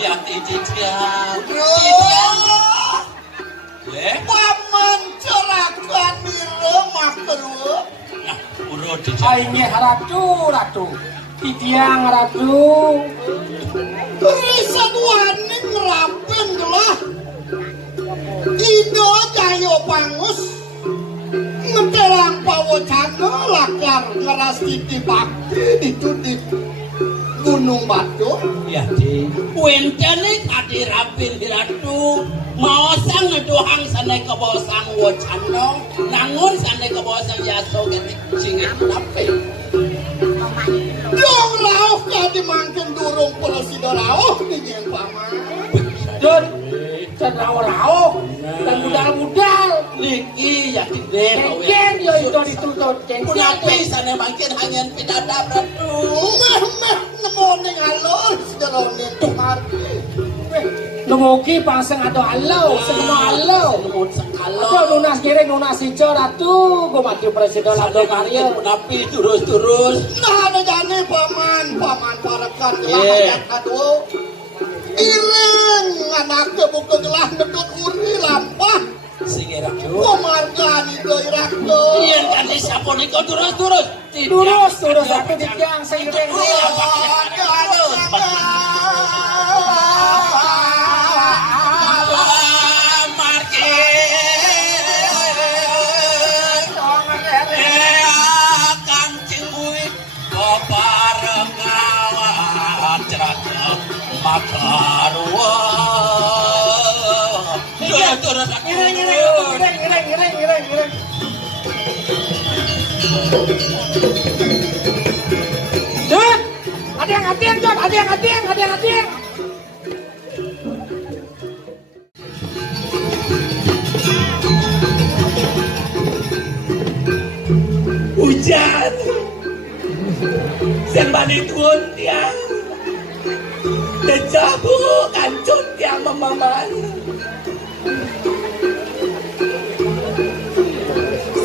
hati Titiang. Paman cerakan di rumah keluar. Nah, urut Titiang. Aingnya ratu. Titiang ratu. Terisan wani ngerapen gelah. Ido jayo pangus. Ngetelang pawocana lakar ngeras titi bakti di Gunung Batu. Ya di wentene kadi rapin diratu mau sang ngedohang sanai kebosang wocano nangun sanai kebosang yaso ketik singet nape Dong rauh kadi mangken durung presiden rauh di jeng paman. Don, dan rao-rao, dan budal-budal. niki ya di deh Cengken yo itu ditutup punapi cengken. sanai makin hangin pidadab ratu Meh nemoning alur sejeronin kemari. Numugi pangseng atau alau, semua alau. semut sekalo Atau lunas kiri, lunas hijau ratu. Gue maju presiden sanai lado makin karya. punapi terus Nah ada jane paman parekan gelah Iya. ayat kado. Ireng anak kebuka gelah nedut urni lampah. singe ratu Komargan itu irakdo. Iyan kan di sapon iko terus Turus ratu Titiang seiring. Ireng. Dut, ada yang hati Dut, ada yang hati. Hujan sembani tuan tiang dejabu kancut tiang memaman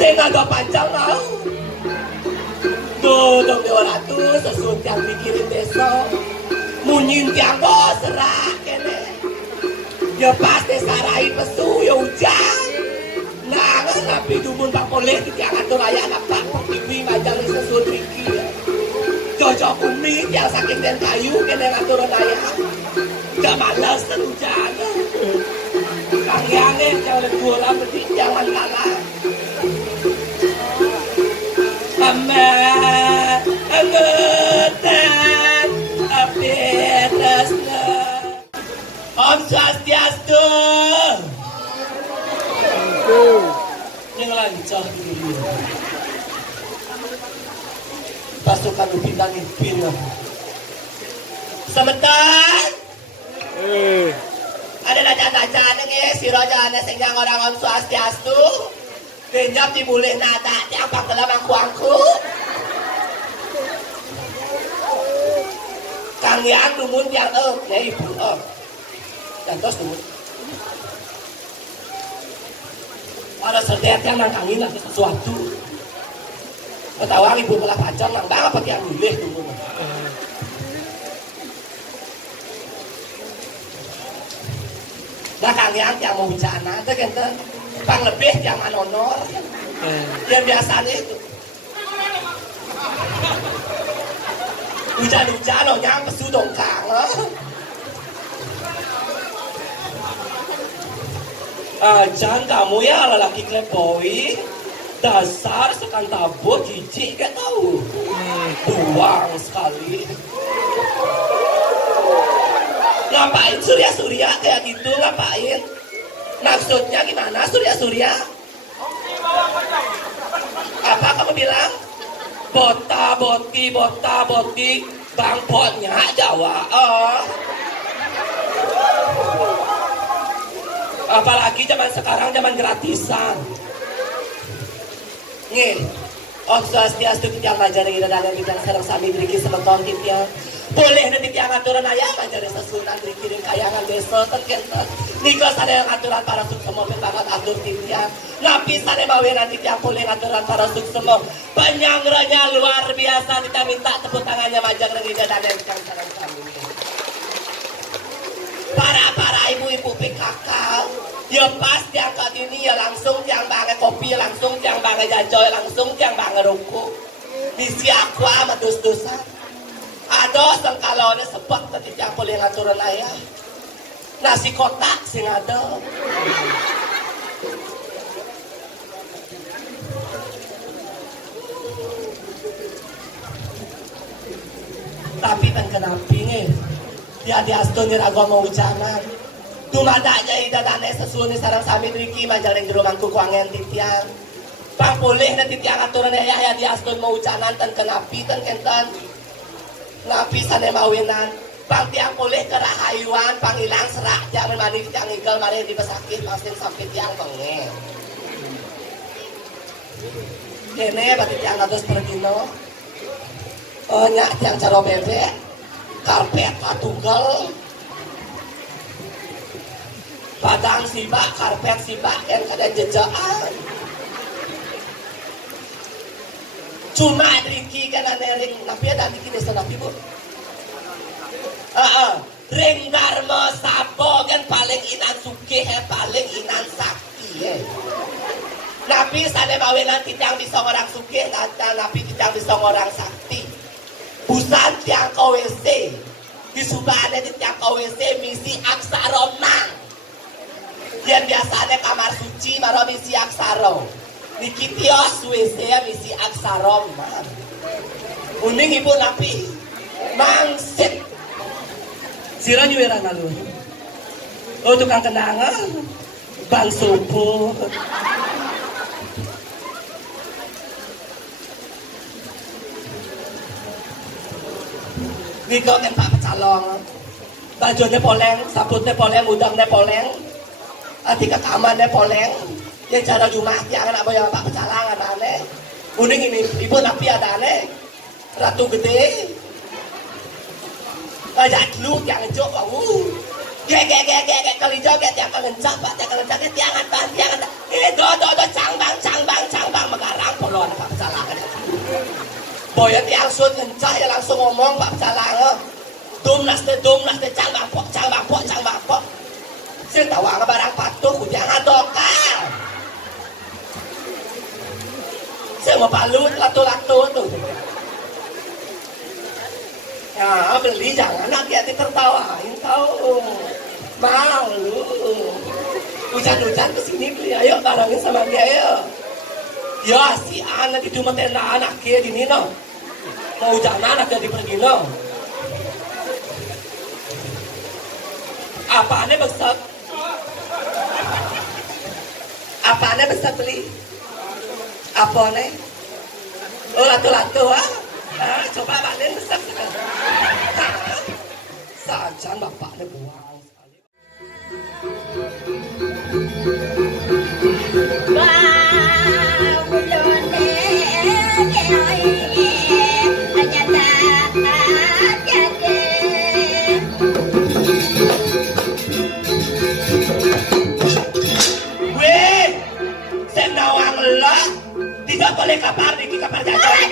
saya agak panjang mau duduk di ratu sesuatu yang mikirin besok munyin tiang bos serak kene ya pasti sarai pesu ya hujan nangan tapi dumun pak poleh di tiang atur raya anak pak ini ngajarin sesuatu riki cocok kuning yang saking dan kayu kene ngatur raya gak malas hujan kang yangen jangan bola berarti jangan kalah Ametan Apetasna Om Swastiastu Yang lancar dulu pasukan bintang imperial sebentar ada raja-raja nih si raja senjang orang Om Swastiastu Kenyap dibulih nada tiang pangkelam angku Kang yang dumun tiang ya ibu dan terus dumun ada setiap yang nangkangin lagi sesuatu ketawa ibu malah pacar nang apa tiang bulih dumun nah Kang yang tiang mau bicara itu kan pang lebih jangan honor yang biasanya itu hujan-hujan lo nyampe su dongkang ajan kamu ya lelaki klepoi dasar sekan tabur jijik gak tahu buang sekali ngapain surya kayak gitu ngapain maksudnya gimana surya? Apa kamu bilang? Bota-boti, bang potnya Jawa. Apalagi zaman sekarang zaman gratisan. Nih, Om Swastiastu kita ngajari kita dan kita sekarang sami beri sementon kita. Boleh nanti tiang aturan ayah ngajari sesunan dikirim kayangan desa terkenal. Niko sana yang aturan para suksemo banget atur tiang. Napi sana bawa nanti tiang boleh aturan para suksemo. Penyangranya luar biasa kita minta tepuk tangannya majang dari dan yang sekarang kami. para ibu-ibu PKK ya pas diangkat ini ya langsung tiang banget kopi ya langsung tiang banget jajoy langsung tiang banget rokok misi aqua sama dos-dosan ada sengkalaunya sebab tadi tiang boleh ngaturan ayah nasi kotak sing ada tapi kan kenapa nih dia diaston ni ragu mau ucanan tumada aja ida dane sesuai sarang sami triki majaring jero mangku kuangen titiang pang boleh na titiang aturan ya diaston mau ucanan tan kenapi tan kentan napi sane mawinan pang tiang boleh kerahayuan pang ilang serak jangan mani tiang igel mari di pesakit pasien sampai tiang pengen kene bati tiang atus pergino nyak tiang caro bebek karpet katunggal padang sibak karpet sibak kan kada jejaan cuma Riki kan ring napi ada Riki desa napi bu ring Dharma Sapo kan paling inan sugih paling inan sakti napi sane bawenan titiang bisa orang sugih napi titiang bisa orang sakti busan tiang KWC di subane tiang KWC misi aksarona yang biasanya kamar suci maro misi aksaro niki tios WC misi aksarona uning ibu napi mangsit sira nyuwera nalu oh tukang kenangan bang subuh Niko kan Pak Pecalong, bajunya poleng, sabutnya poleng, udangnya poleng, atika kamarnya poleng, ya cara rumah yang anak boyang Pak Pecalang ada aneh, kuning ini ibu napi ada aneh, ratu gede, ajak lu yang ngejok, gek kali joget yang kencang Pak, yang kencang tiangan, do cangbang megarang polon Pak Pecalang. Boya tiang sun kencah ya langsung ngomong Pak Pecalang dumnas teh cangbang pok sing tawa barang patuh jangan dokar sing mau balut latu tuh ya beli jangan nanti tertawain tau malu hujan-hujan kesini beli ayo barangin sama dia ayo ya si anak itu matena anak kia gini no mau jangan anak jadi pergi no apanya besar beli apanya oh latu coba balik besar saja bapaknya buang tidak boleh kapar di kapar jajan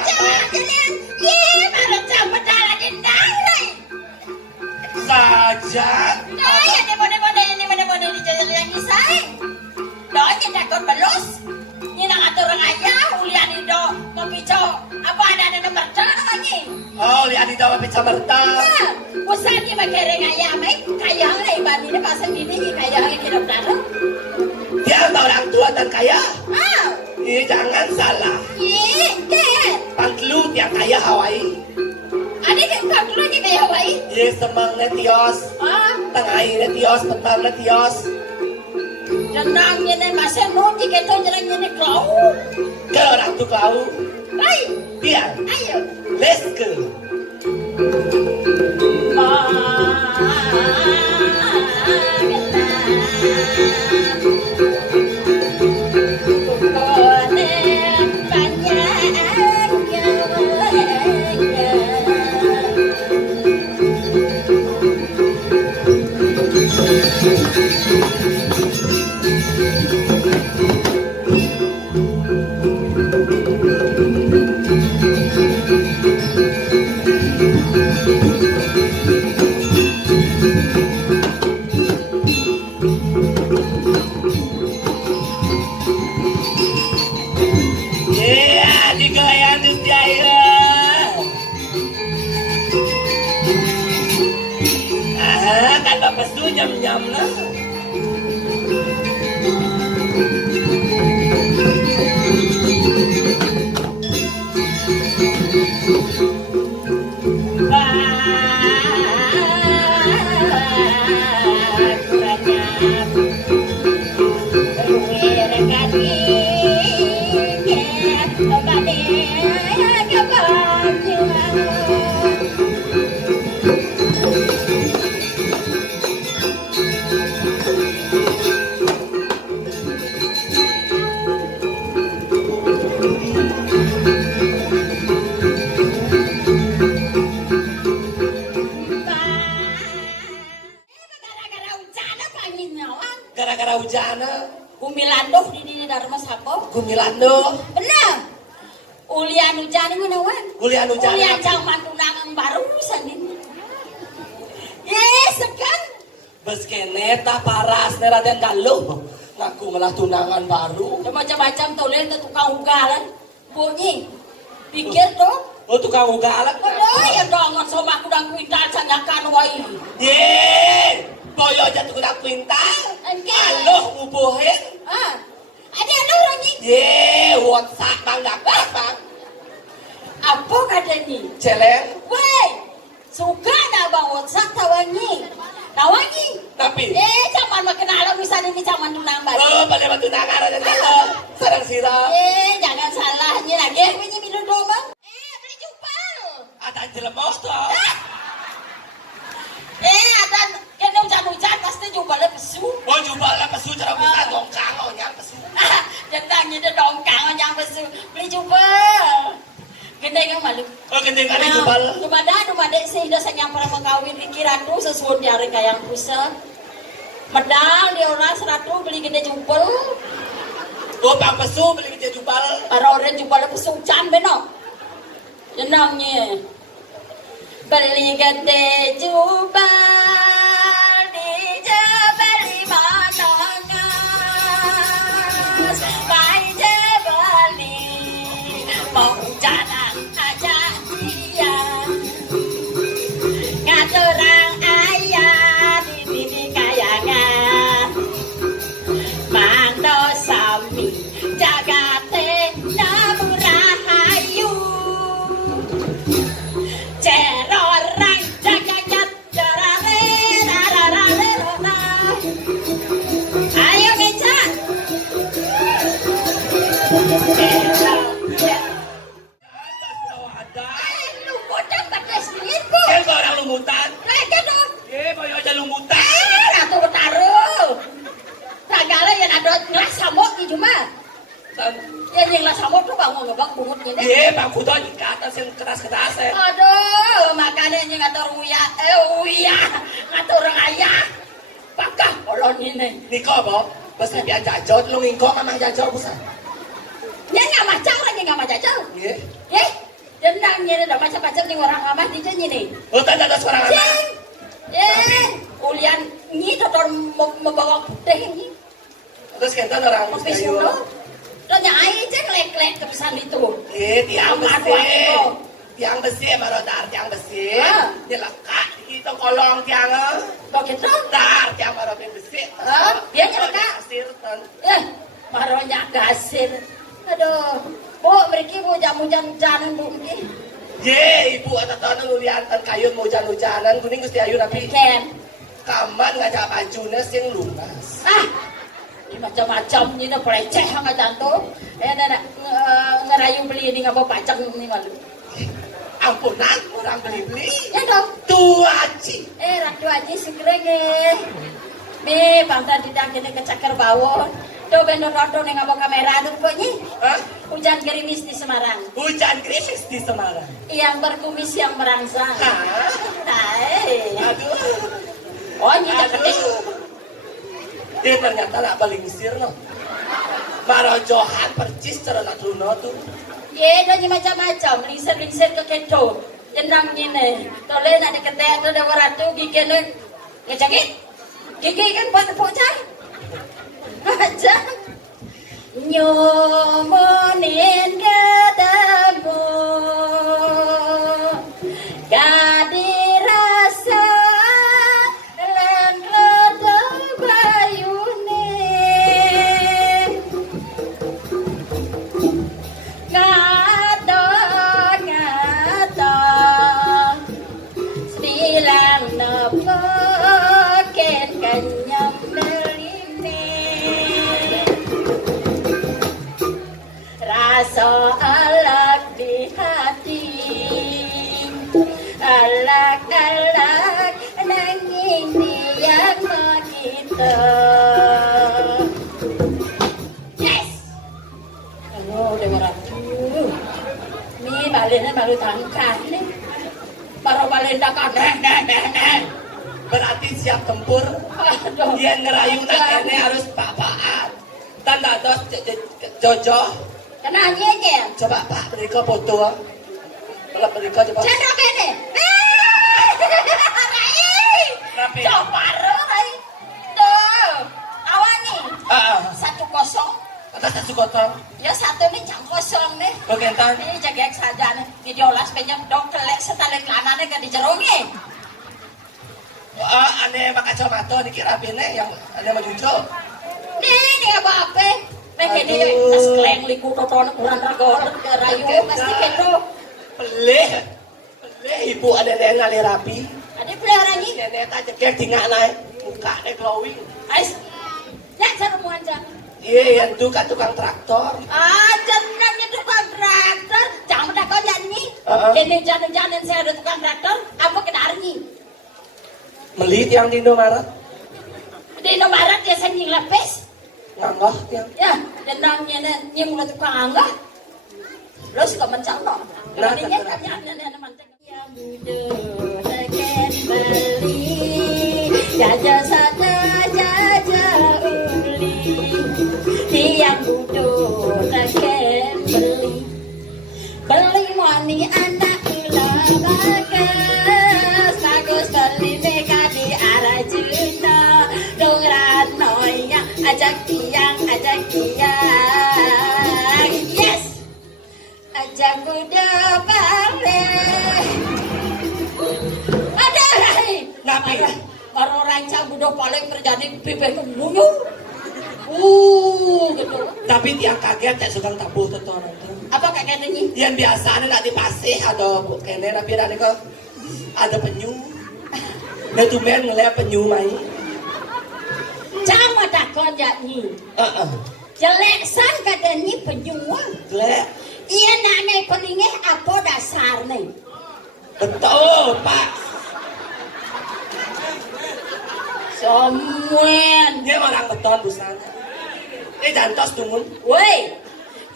saja kaya ni mode di jajan yang isai doa tidak kau belus ni nak atur ngaya ulian itu kepico apa ada nomor dah ni oh lihat di dalam pizza berta usaha ni makere ngaya mai kaya lah iban ini pasal ini kaya yang hidup dalam dia orang tua dan kaya jangan salah panglu yang kaya Hawaii ada kan panglu yang kaya Hawaii semangnya tios tengahnya tios petangnya tios rendangnya ni masih nunjuk itu jalannya ni kau kalau orang tu kau ayo dia ayo let's go Thank you. mana? Gumilanduh di Dharma Sabo. Gumilando. Benar. Ulian hujan ini nawan. Ulian hujan. Ulian zaman tunangan baru sanin. Yes, kan? Beskene tak paras ne Raden Galuh. Ngaku malah tunangan baru. Macam-macam tulen tu tukang ugalan. Bunyi. Pikir tuh. Oh tukang ugalan. Aduh, ya dongon sama kudang kuintal sanyakan wai. Ye, boyo jatuh kena kuintal. Aloh ngubuhin. Ah. Ada orang ni. Ye, WhatsApp bang dapat bang. Apa kata ni? Celeng. Weh, suka nak bang WhatsApp tawangi. Tawangi. Tapi. Zaman makenal misalnya ni zaman tunang baru. Oh, pada batu tunangan Raden Galuh. Sarang sirah. Jangan salah ni lagi. Punya minum doma. Beli jupal. Ada jelemoh tuh. Ada kena hujan-hujan pasti jupalnya pesu. Oh, jubal lah pesu cara buka dongkang oh nyang pesu. Jentangnya dia dongkang yang pesu. Beli jupal. Gendeng yang malu. Oh, gendeng kali jubal. Cuma dek sehingga saya pernah mengkawin pikiran tu sesuatu dari kayang pusat. Medal dia orang 100 beli gede jupal. Oh, bang pesu beli dia jubal. Para orang jupal pesu can beno. Jenangnya. Beli gede jubal di Jabal Mananga. Pai Jabali mau jalan aja dia. Ngaturang ayah di kayangan. Mando sami jagate namurahayu. Cerorang jagayat jarare rarare rara. Ayo Meca. Lu kodang pada sendiri. Kan orang lumutan. Lagi dong. Boyo aja lumutan. Ratu taruh. Tagala yang ada ngelas samok di cuma. Yang ngelas samok tuh bangun ngebang bungut gini. Bang Kuto di atas yang keras-keras ya. Aduh, makanya yang ngatur uya, ngatur ayah. Pakah kolon ini. Niko boh, pas nabi jajot lu ngingkong emang jajot busan. Yang nggak macam lagi nggak macam. Iya. Dendangnya ada macam-macam nih orang amat di sini nih. Oh tanda ada suara anak. Ulian ini tutor membawa putih ini. Terus kita orang Tapi mesti sudah. Tanya aja ngelek-lek kepesan itu. Tiang Amat besi. itu. Tiang besi barodar tiang besi. Ah. Dilekat itu kolong tiang. Begitu? Dar tiang barodar besi. Dia nyelekat. Sirten. Maronya gasir. Aduh. Bu, mereka bu jam-jam bu. Ye, ibu atau tahun luliantan kayun mau hujan-hujanan kuning gusti ayu tapi Ken. kaman ngajak bajunya sing lunas. Ini macam-macam ini na peleceh nggak jantung. Ngerayu beli ini nggak mau pajak ini malu. Ampunan orang beli-beli. Ya dong. Tuaci. Ratu aja segera be pantai tidak kena kecakar bawon. Tuh bener-bener nih nggak mau kamera aduh pokoknya. Hujan gerimis di Semarang. Hujan gerimis di Semarang. Yang berkumis yang merangsang. Aduh. Oh ini ketik. Ternyata nak balingsir no. Marojohan percis cara nak luno tuh. Ye, ada macam-macam. Lingsir ke keto. Jenang ini. Toleh nak diketek tu dah ratu gigi ni. Ngecakit. Gigi kan buat tepuk-tepuk. Macam nyomonin ketemu gadi rasa lan rodol bayune ngata sembilan nepoken kenyam rasa alak di hati alak-alak nanging diam kita. Yes. Halo Dewa Ratu. Ni balennya baru tangkah ni. Baru balen dah kan. berarti siap tempur. Aduh. Dia ngerayu nak kene harus pak-pakan. Tanda tos Jojo. Kena nyenyen. Coba Pak beri kau foto. Kalau beri kau coba. Cendok ini. Rapi. Coba rai. Tuh. Awan nih. 1-0. Atas satu kotong. Ya satu nih jam kosong nih. Oke entar. Ini jaga saja nih. Ini diolas banyak dong kelek setalik lanane kan dijerungi. Ane pakai kacamata dikira bene yang ada majujo. Nih apa-apa. Pengen dia tas kleng liku toton kurang ragon rayu pasti keto. Pelih ibu ada yang ngali rapi. Ada pelihara nih. Nenek tak cekek tinggal naik muka naik glowing. Ais. Ya seru aja. Iya yang itu kan tukang traktor. Jangan itu tukang traktor. Jangan dah kau nyanyi. Ini jangan saya ada tukang traktor. Apa kedarni? Melit yang di Indomaret. Di Indomaret dia sendiri lapis. Nganggah yang. Ya, dendangnya nying udah tukang anggah. Lo suka mencang dong. Nah, Ini kan mantek. Yang duduk seken beli, jaja sana jaja uli. Yang duduk seken beli mani anak ulah bagus, bagus beli mega di arah Juna. Dongran noya ajak tiang, yes. Ajak kuda balik. Ada rai. Napi. Orang rancang kuda paling terjadi bibir kemunyu. Gitu. Tapi dia kaget tak suka tabuh orang tuh. Apa kayak ini? Yang biasanya nak dipasih atau kene tapi ada kok ada penyu. Dia tuh men ngeliat penyu main. Jangan takon jakni. Jelek san kadang ni penyuang. Jelek. Iya nak pelingih apa dasar nih? Betul Pak. Semuen. Dia orang beton busana. Jantos tumun. Woi.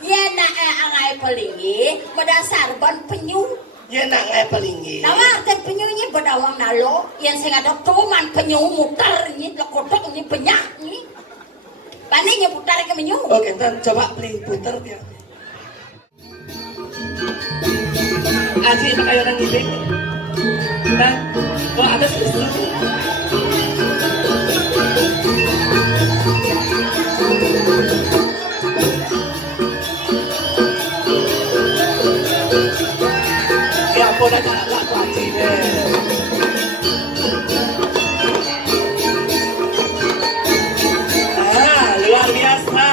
Iya nak angai pelingih berdasar ban penyu. Dia nak ngai pelinggi. Nama kan penyunya berdawang nalo yang saya ada tuman penyu mutar ni lekotok ni penyak ni. Panenya putar ke penyu. Oke, entar coba beli puter dia. Aji pakai orang ini. Nah, oh ada susu. Ya ampun ada laku aji deh. Luar biasa.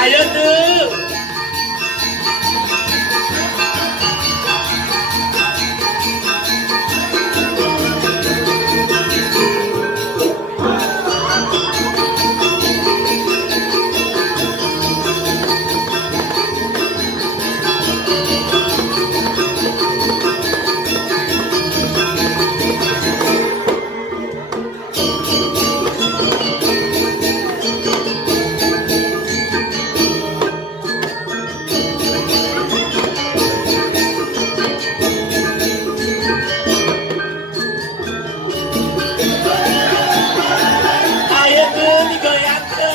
Ayo tuh. Ayo tuh digoyang tuh.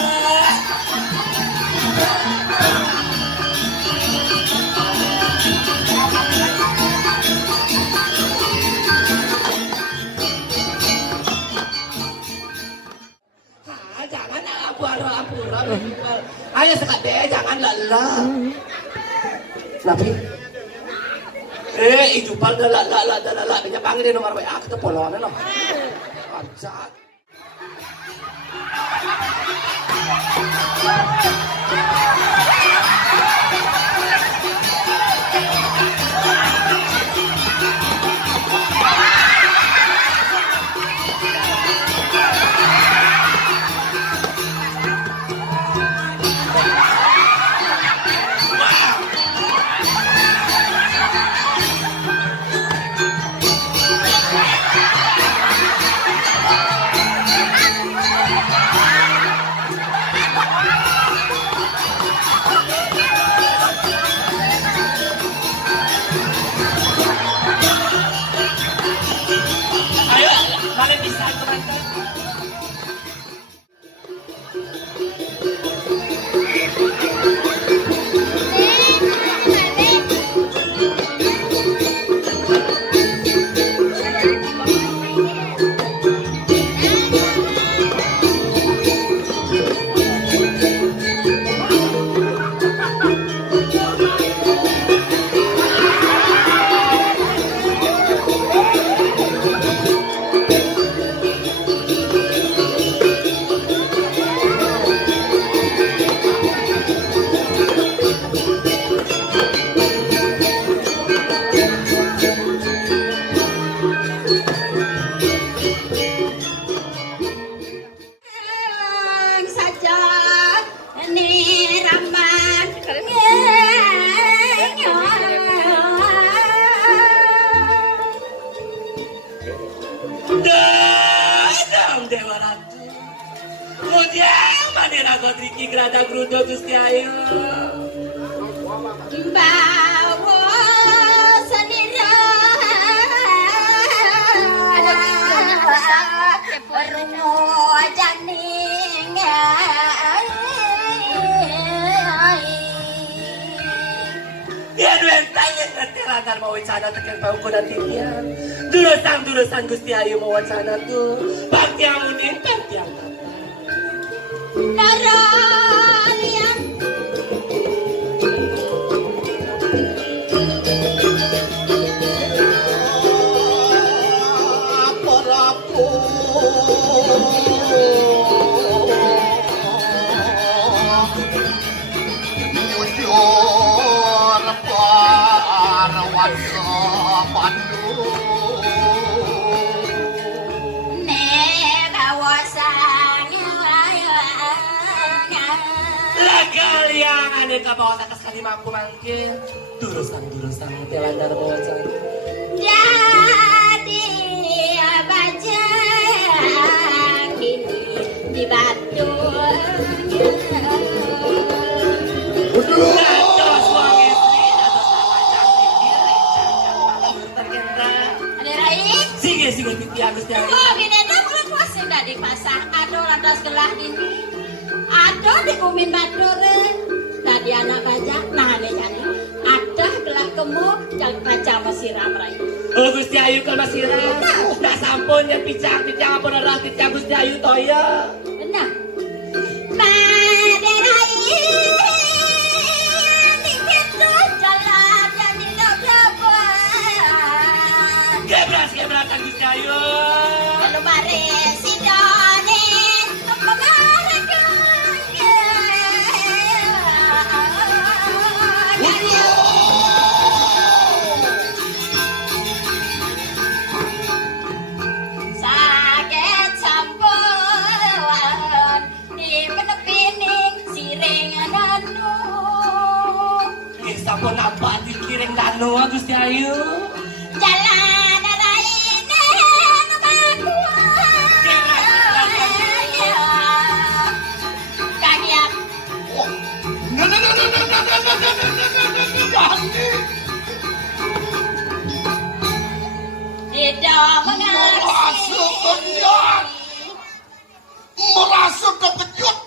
Jangan ampura-ampura. Ayo sekadeh, jangan lelah. Nabi. Hidupan dah banyak panggil dia nomor WA kita polongan no. Anjat. kau Riki gerada gerudo Gusti Ayu. Bawa sendiri Rumo janing Ya duen tanya ngeteladar mau wacana tekan pauku nanti dia. Durusan Gusti Ayu mau wacana tuh. Bakti amunin bakti angkat. Naralian Kalian ada ke bawah atas kali mampu mangkir. Durusan teladar mau wacana. jadi baca ini di batu Nato suami istri, nato sama cantik diri, terkenal. ada raik Sige pipi Gusti Ayu. oh gini dah bulan puasa dah di pasar ada lantas gelah ini ada di kumin batu tadi anak baca nah ini jadi ada gelah kemu yang baca masih ramai Oh Gusti Ayu kan masih ram. Tak sampun yang picang apa darah picang Gusti Ayu toya. benar Maderai dikit jalan yang tidak dapat Gebras Gusti Ayu. kalau mare sidane sakit sampuan di menepining siring danu Nggih sampun nampak dikiring danu Gusti Ayu. jalan raine kagiat tidak merasa kekejut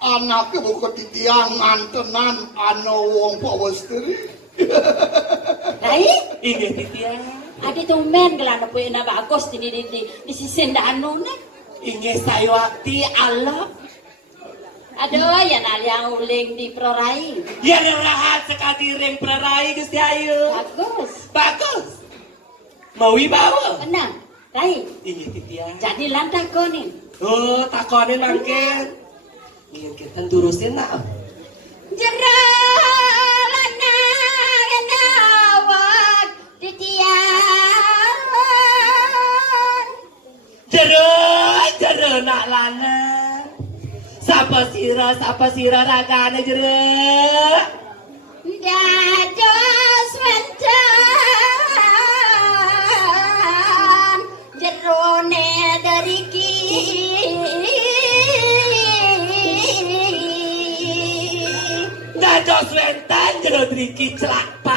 anaknya bukan titiang ngantenan ana wong pawastri Baik, Inggih titiang. adi tumben gelana puena bagus di sisin danu nih. Inggih sayawati Allah. Aduh, ya naliang uling di prorai. Ya rahat sekali ring prarai Gusti Ayu. Bagus, Mau wibawa. benar. Baik, Inggih titiang. jadi lantai konin. Oh takonin mangken. Ingin kita turusin nak. Jeralan nawak di tiang. Jero nak lanang. Sapa sira ragane jero. Dajos mencan jerone dari Dados wentan jero driki celak pa.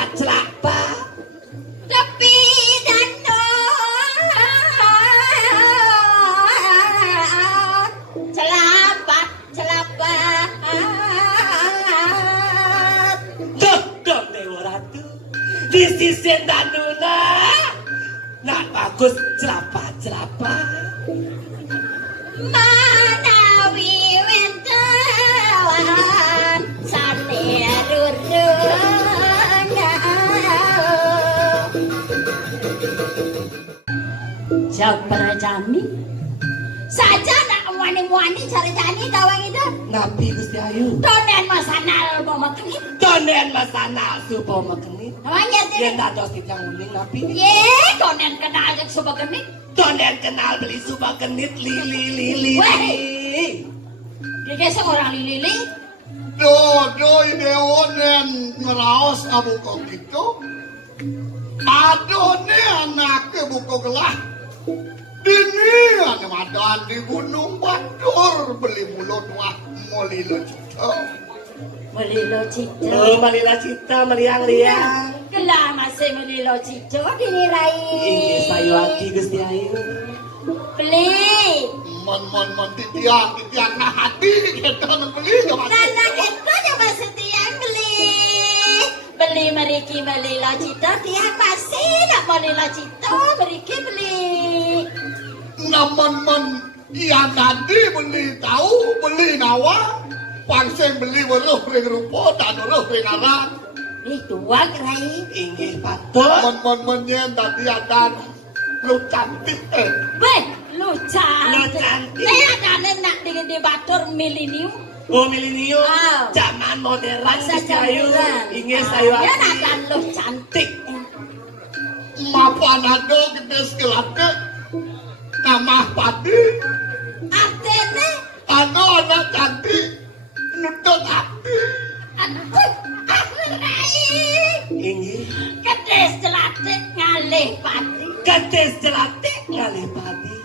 tapi dano celapat Dok Dewa Ratu. Di sisi danuna. Nak bagus celapa. manawi wentawan sane rurun Jabra jami saja nak wani cari jani tawang itu Nabi Gusti Ayu. donen masanal mau makan Donen masanal supo makenit. namanya Yen tidak dados titang uning Nabi. ye donen kenal yang sebagai ini Donen kenal beli supa genit lili. Weh. dia gesek orang lili do ide onen ngeraos abu kok gitu adone anaknya buka gelah Dini ane madan di Gunung Batur beli mulut wah molilo cita. Melilo cito. Oh, malila cita meriang-riang. Kelah masih melilo cito bini rai. Inggih sayuati Gusti Ayu. Beli. Mon titiang nah hati kita beli ya mas. Nana kita coba setiang beli. Beli meriki melilo cito tiang pasti nak melilo cito meriki beli. Namun yang tadi beli tahu beli nawa pangseng beli weruh ring rupa dan weruh ring aran. Itu wak rai. Inggih patut. Mon yen tadi akan lu cantik Weh, lu cantik. Lu cantik. Ada nak di Batur milenium. Oh, milenium. Ah. Zaman modern Masa Gusti Ayu. jamuran. Inggih Ya sayuati. akan lu cantik. Mapa nado gede sekilate nama padi Artene, ano anak cantik nutut hati. aduh, aku rai. Inggih. Kedes jelatik ngalih pati. Kedes jelatik ngalih padi.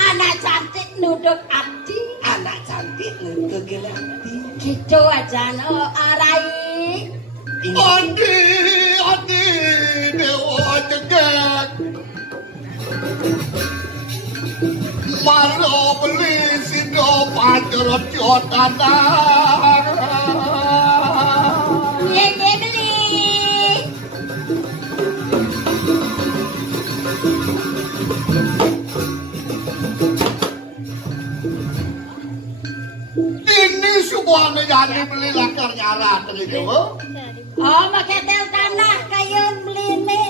Anak cantik nuduk hati. Anak cantik ngeugel hati. Gitu aja no arai. Adi dewa jegek Maro beli sido pacar tanah. Ye beli. Ini sebuah menjadi beli lakar nyara tadi dewa. Oh, maketel tanah kayu beli nih.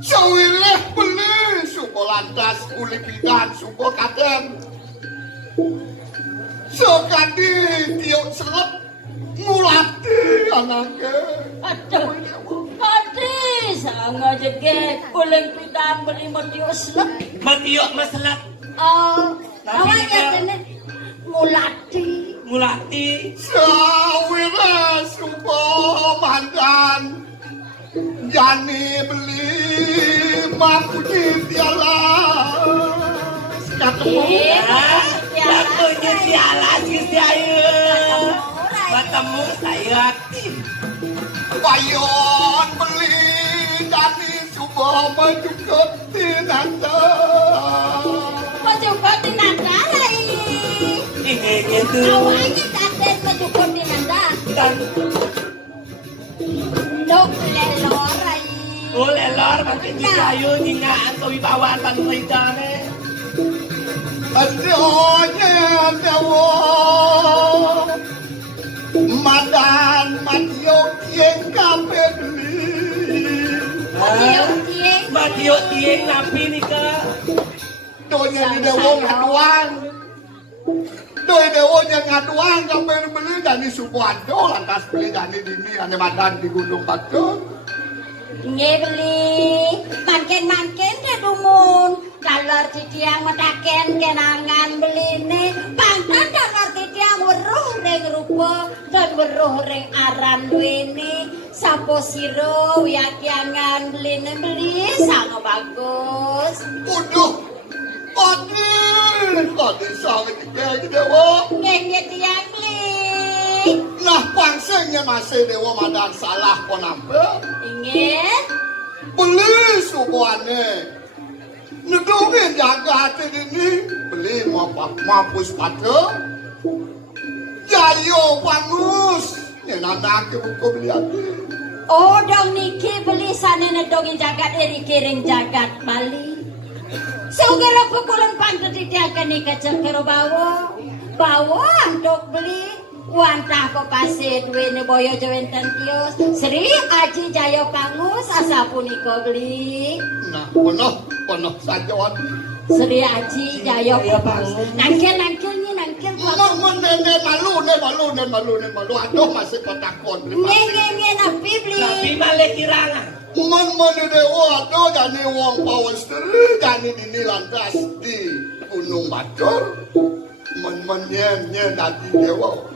Sewileh beli suko lantas kuli bidan suko kadem. Sekadi tiok selep mulati anaknya. Aduh, kadi sangat jegek. Uling pidang beli matius lah. Matiok masalah Oh, Tapi awalnya dia- ini mulati. mulati. Sewileh suko mandan. Jani beli mampu tiala. Ketemu. Yang punya tialas Gusti Ayu. Ketemu sayuati. Payon beli dani subuh maju ketinanda. Maju kontinanda lagi. Inggih gitu. Awalnya kaden maju kontinanda. Dan Nuk lelor lagi. oleh lor makin Gusti Ayu nyingaan kewibawaan panungidane. Adonya dewa madan matiok yang kape beli. Matiok tieng napi nika. Donya di dewa ngaduan. Doi dewa yang ngaduan kape beli dani subuando lantas beli dani dini ane madan di Gunung Batur. Ngebeli makin ke dumun. Kalau titiang mataken kenangan beli nih. Pangkat kalau titiang weruh ring rupa dan weruh ring aran duweni. Sapo siro wiyakiangan beli sangat bagus. Uduh, Adi sangat kayak dewa. Ngenge tiang beli. Nah pangsengnya masih dewa madan salah ponampe. Ingin? Beli subuhane. Nedungin jaga hati ini. Beli mampus pada. Jayo pangus. Nyenanak ke buku beli hati. Oh dong niki beli sana nedongin jagat eri kiring jagat Bali. Segera pukulan pantu titiakan nika cekero bawa. Bawa untuk beli. Wantah ko pasir duwene boyo jawenten tios. Sri Aji Jayo Pangus asa puniko beli. Nah penuh saja hati. Sri Aji Jayo Pangus. Nangkil nih nangkil. Malu. Aduh masih kotakon. Nge napi beli. Napi malih kirangan. Dewa aduh jani wong pawesteri jani dini lantas di Gunung Batur. Nyen tadi dewa.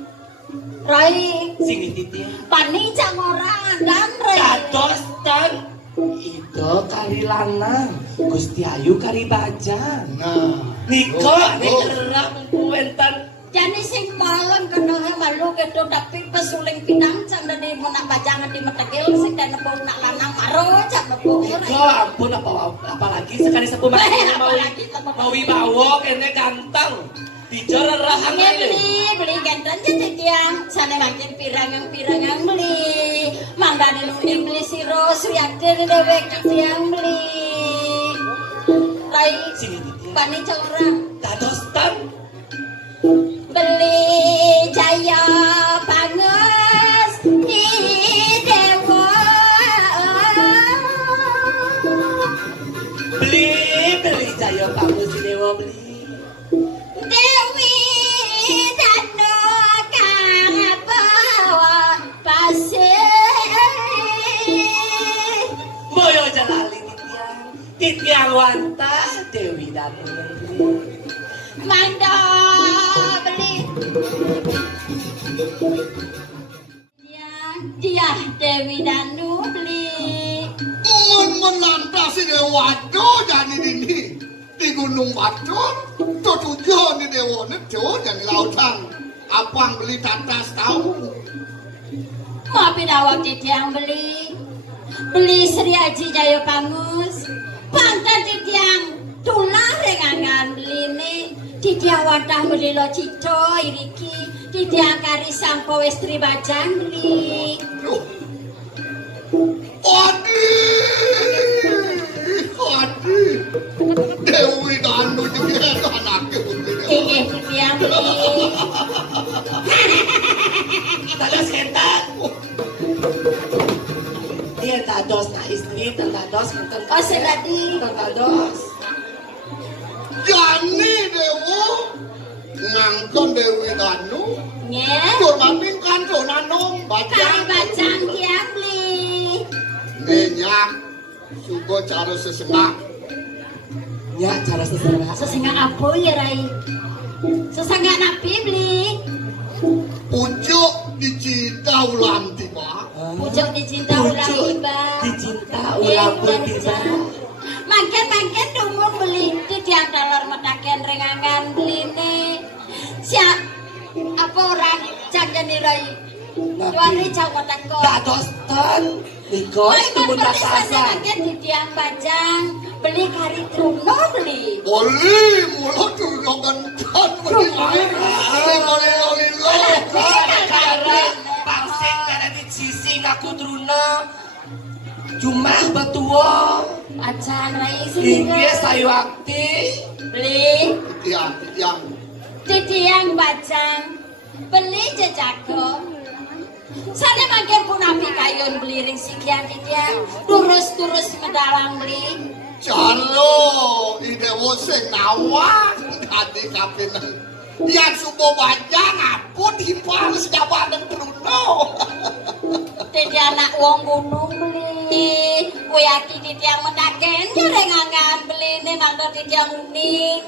Rai Sing titiang. paning cang orang dan Rai. Dados tan Itu kari lanang, Gusti Ayu kari bajang. Nah, Niko, ngerang kuentan. Jadi sing malang kena malu gitu tapi pesuling pinang cang dari mau nak bajangan di metegil sing dan nepung nak lanang maro cang nepung. Niko, ampun apalagi sekali sepuh mau wibawa kene ganteng. Bicara rahang beli ganteng jadi tiang sana makin pirang yang beli manggane nungin beli siro suyaktir dewek tiang beli lai sini bani corang dadostan beli jaya panges di dewa beli jaya bagus si dewa beli Dewi dano kang bawa pasir moyo jalali titiang wantah Dewi danu manda beli dia Dewi danu beli mun menantasi Dewajo jadi ini di Gunung Batur. Tujuan di Dewa Nejo yang di lautan. Abang beli tatas tahu. mau pindah titiang beli Sri Aji Jaya Pangus pantan titiang tulah rengangan beli nih titiang wadah beli lo cico iriki titiang kari sampo istri bajang beli Adi Dewi Danu juga anaknya titiang beli tados kentan dia tados na istri tados kentan oh sedadi tados Jani Dewo ngangkon Dewi Danu nye turmaning kan nanong kari bajang bajang tiang beli minyak sugo cara sesengat ya cara sesama sesingga apa ya Rai sesangga napi beli pucuk dicinta ulam tiba pucuk dicinta ulang tiba dicinta ulang tiba Mangken dumung beli di tiang dolar metaken rengangan beli nih siap apa orang jangan nirai Tuari jauh metaku tados tan Niko itu muntah sasa mangken di tiang bajang beli kari truno beli boleh mulut turunan kan boleh karena pangsing karena di sisi ngaku truna cuma betua acan Rai sini ini sayu akti beli tiang di tiang bajang beli jejako sana makin pun api kayun beli ring sikian di tiang turus medalang beli Jalo, ide woseng nawan tadi kapinan. Yang subuh bajang apun hipal sejabat dan Bruno. Tadi anak wong gunung beli, kuyaki di tiang menaken jarengangan beli nih mangga di tiang uning.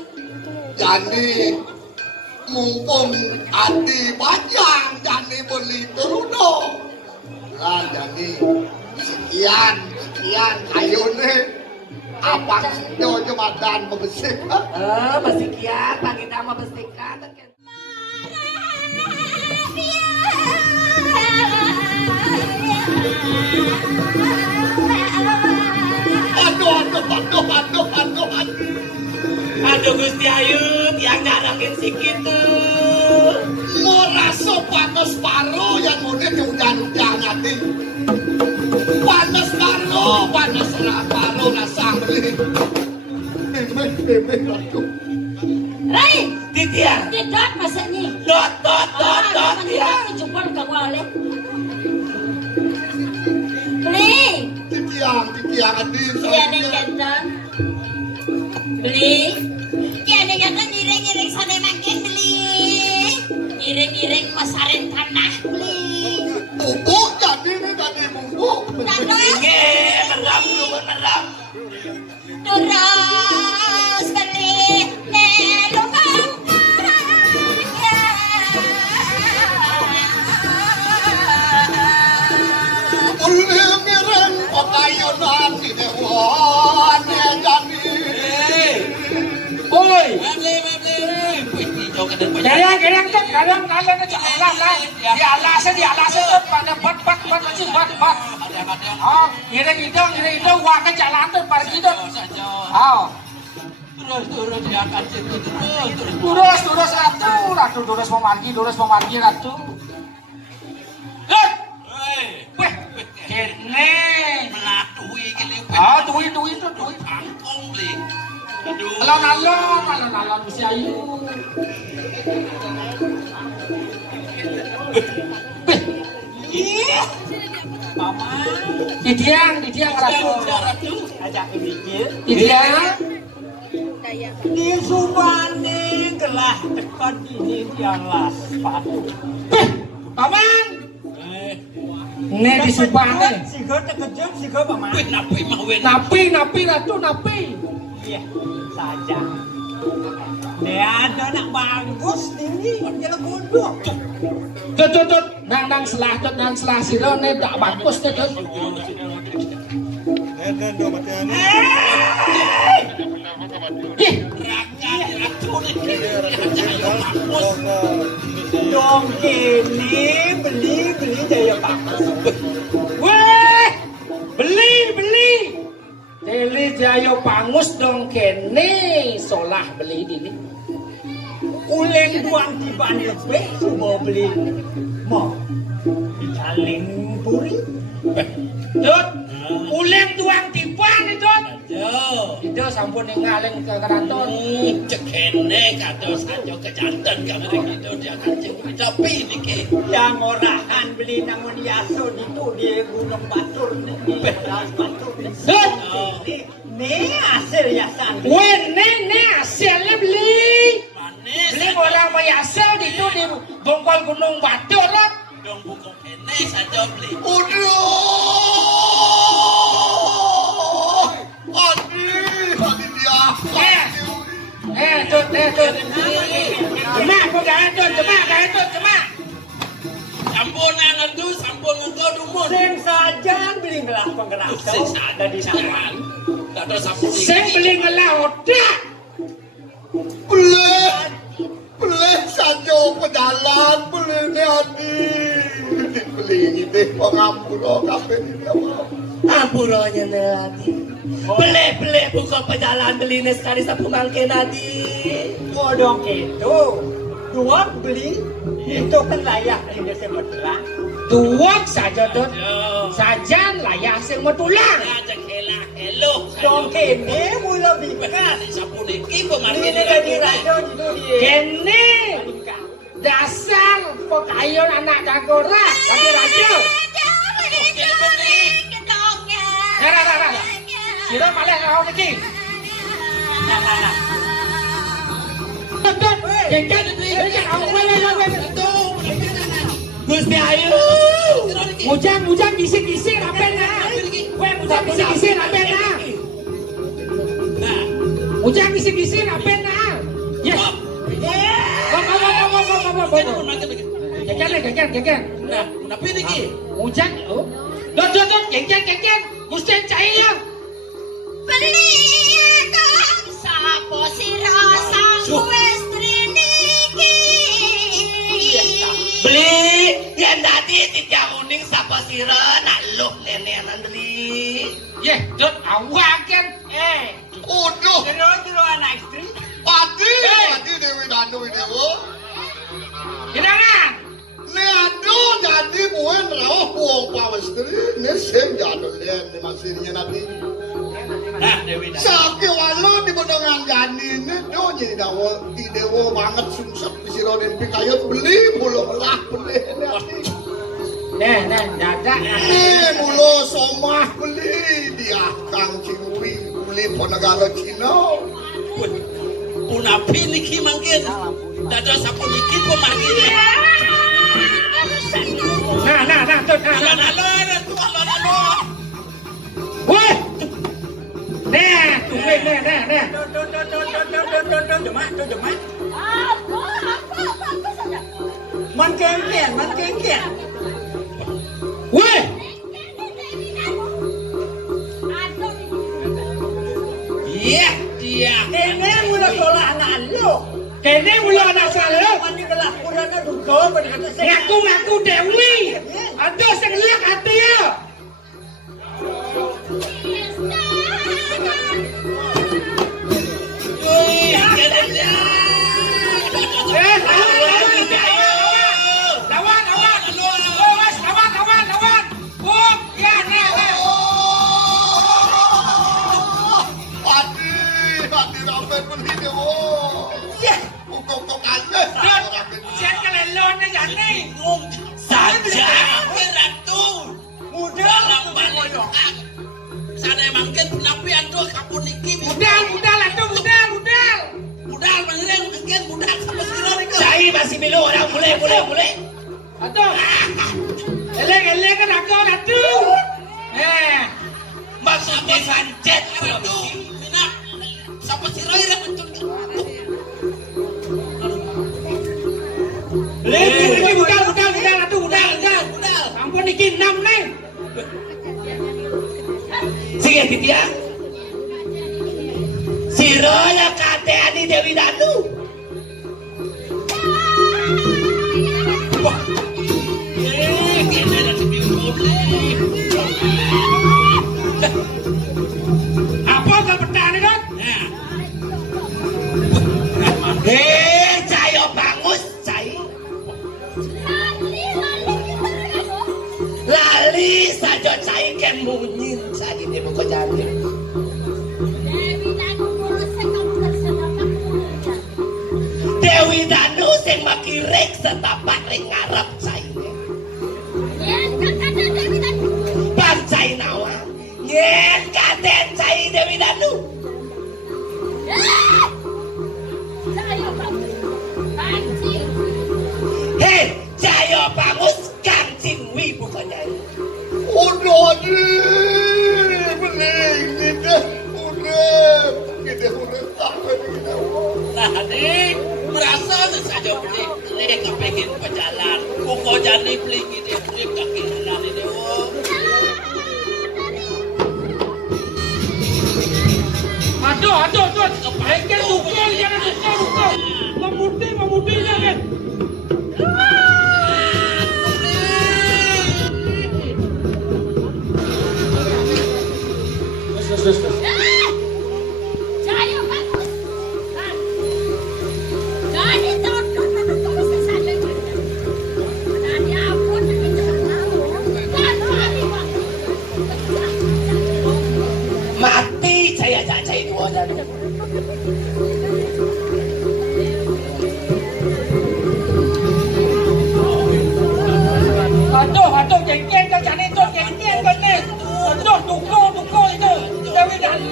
Jadi mumpung adi bajang, jadi beli Bruno. Lah jadi sekian kayune. Apa sih cuma dan membesik? masih kiat pagi nama bestikan aduh Gusti Ayu yang nyarakin sikitu Murah panas paro yang mudah hujan-hujan nanti. Panas paro nasang beli. Bebek latu. Rai, titiang tidak masanya. dot ya Jumpa ke wale. Beli, Titiang adi. iya nih kentang. Beli, iya nih kentang ngiring sana makin beli. Ngiring masarin tanah beli. Bubuk jadi nih tadi bubuk. meram Terus beli nelumang karangnya. Uli mireng pekayunan Gerang tuh, gerang di alasnya tuh pada bat aja bat. Oh, gerang itu warga jalan tuh pergi tuh. Oh. Terus ratu memargi ratu. Lut. Weh, kene. Melatui gini. Oh, duit. Angkong beli. Aduh. Alon mesti ayu. Di tiang ratu. Ajak dikit. Di tiang. Di subane gelah tekan ini dialas sepatu. Paman. Nih di subane. Sigo terkejut, sigo paman. Napi mah wen. Napi ratu. Iya, saja. Dia ada nak bagus ini, dia bodoh. Tut. Nang selah silo nih tak bagus tut. Ih, Dong ini beli jaya bagus. weh, beli. Teli jayo pangus dong kene, solah beli ini. Uleng buang di bandar mau beli, mau dicaling puri. Tut, uleng tuang tipan itu. Yo. Itu sampun ngaleng ke keraton. Cekene kado sajo kejantan kamari itu dia kancing tapi niki. Yang orahan beli namun yaso itu di Gunung Batur di Batur. Tut, Ini hasil yasan. weh, nih hasilnya beli. Manis. Beli orang mayasel itu di bongkol Gunung Batur lah. Dong buku kene saja beli. Aduh, dia. Tut. Cemak. Sampun ngandu, sampun engkau dumur. Sing saja beli gelah penggerak ada di sana. Kado sampun Sing beli ngelaudak. Beli saja pejalan, beli ni adi. Beli ini pengampura kafe ni awak. Ampuronya nanti. Beli buka pejalan beli sekali sapu mangke nanti. Kodong itu dua beli itu kan layak ini semetelah. Tuak saja tut. Sajan layak sing metulang. aja kela elo. Dong kene mula bikas. Sampun iki pemargi Ini jadi raja itu dia. Kene dasar pekayon anak kagora. Tapi raja. Nah. Sira malah kau niki. Nah. Tut. Jengkel kau weh. Gusti Ayu. Mujang bisik-bisik rapena. Weh mujang bisik-bisik rapena. Nah, Mujang bisik-bisik rapena. Yes. Gengkel. nah, tapi niki. Mujang. Oh. Dot. Gengkel. Mesti cair. Beli dong sapo sira sang westri niki. Beli yang tadi tidak uning sapa sira nak luh nenenan beli. Ye, dot awaken. Aduh, Jero anak istri. padi Dewi Danu Dewo. Hidangan. Ni aduh jadi bukan rawah buang pawestri. Ni sem jadul dia ni masihnya nanti. Nah, Dewi dah. Sakit walau di bedongan jani ni do jadi dawo di dewo banget sungsep di sirodin pikayot beli pulau lah beli ni ati. Nah, dadak. Ni mulo somah beli dia kang cingui beli ponegalo Cina. Punapi niki mangkin. Dado sampun iki pemargi. Nah, tut. Alon. Weh. Nah. Tuh, jemaah. Man kengkian. Weh. Iya, dia. Ini mula sekolah anak lu. Kene mula anak salah. Mandi kelakuannya duga pada kata saya. Ngaku-ngaku Dewi. Aduh sing liak hati ya. Hati ramen beli dewo. Kok aja. Saja Ratu Mudah balik sana mangkin penapian tuh kapun iki Budal budal mangkin mungkin budal sama sira iki Cai masih milu orang mulai. Aduh. Eleng kan aku Ratu. maksudnya sancet Ratu minat sama sira ira betul Lagi budal Ratu budal. Ampun iki 6 nih. sige Ditya sira ya kateani Dewi Danu Apa kau petani dot? Cayo bangus cai lali saja cai ken munyin saja di buku jani Dewi Danu sing makirik setapak ring ngarep cai bang cai nawa yen katen cai Dewi Danu hei cayo bangus kancing wi buku jani Udah beli gitu. Udah apa gitu. nah adik merasa saja beli kepengen berjalan buku jani beli gini beli kaki kanan ini Aduh. Kepengen pukul jangan pukul. Memutih jangan. Terus. mati saya cacai dua jani Aduh, jengkel kau jani tu, jengkel kau ni. Aduh, tukul itu. Dewi Danu.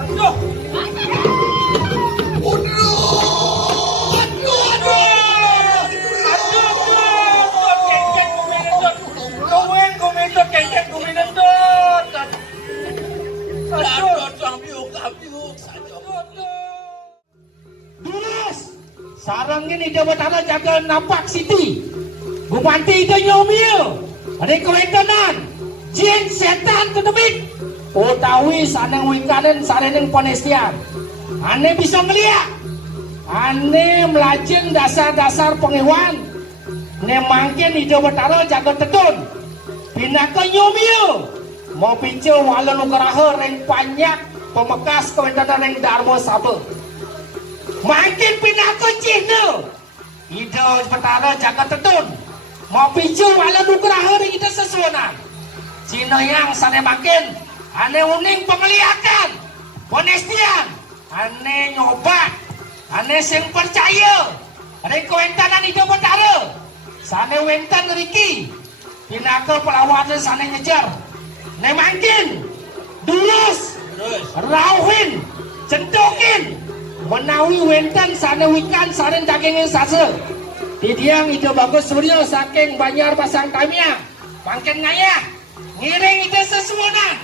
Aduh. Sarang ini dia bertanah jaga nampak Siti. Bupanti itu nyomil. Ada kewentenan. Jin setan kedemik. Utawi saneng wikanen sareneng ponestian. Ane bisa ngeliat. Ane melajeng dasar-dasar pengewan. Ne mangkin ide bertanah jaga tetun. Pinaka nyomil. Mau pincil walau nukaraha reng panyak. Pemekas kewentenan reng Darmo Sabe. Makin pinaka Cina. Ida pertara jaga tetun. Mau pinju wala nugraha ring ida sesuanan. Cina yang sana makin. Ane uning pengeliakan. Ponestian. Ane nyobat. Ane sing percaya. Ane kewentanan ida pertara. Sana wentan riki. Pinaka pelawanan sana ngejar. Ne makin. Dulus. Rauhin. Centokin. Menawi wentan sana wikan saren dagingnya sase. Didiang ide bagus surya saking Banjar Pasang Tamia. Mangken ngaya. Ngiring ide sesuana.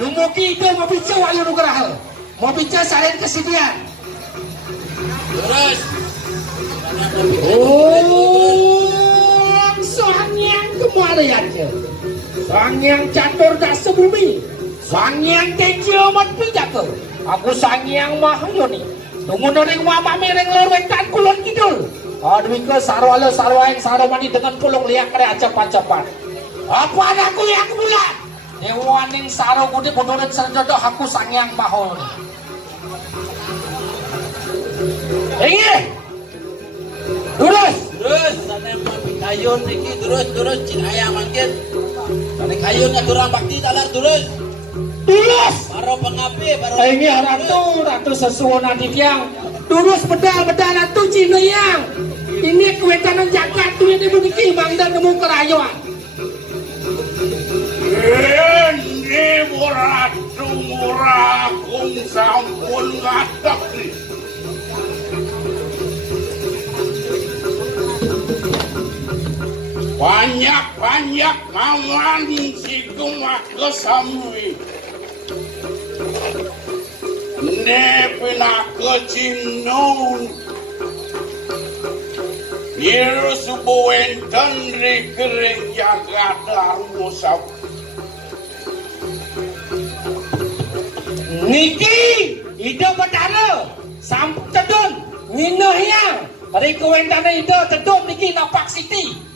Dumugi ide mau bica walu nugraha. Mau bica saren kesediaan. terus Sangyang kemariannya. Sangyang catur dasa bumi. Sangyang tejo mat pijaka. Aku Sangyang Mahayoni. Tunggu ring mama miring lor wetan kulon kidul. Demi ke sarwala sarwaing saramani dengan pulung liak kare acap-acapan. Apa anakku yang bulan? Dewaning saro gede bodoran sarjado aku sangyang mahol. Terus sana kayun niki terus cin ayam mangkin. Sana kayun ngaturang bakti talar terus. Baro pengapi baro. Ini ratu sesuona dikyang. Terus bedal ratu Cina yang. Ini kuetanan jagat tu yang dibuniki bangdan nemu kerayuan. Ini ratu murah kung sampun ngadap nih. Banyak kawan si kumah kesamui. Ne pina kecinun. Iru subuhen tandri kering jaga darmusap. Niki ida betara sampun tedun nginah yang dari kuentana ida tedun niki napak siti.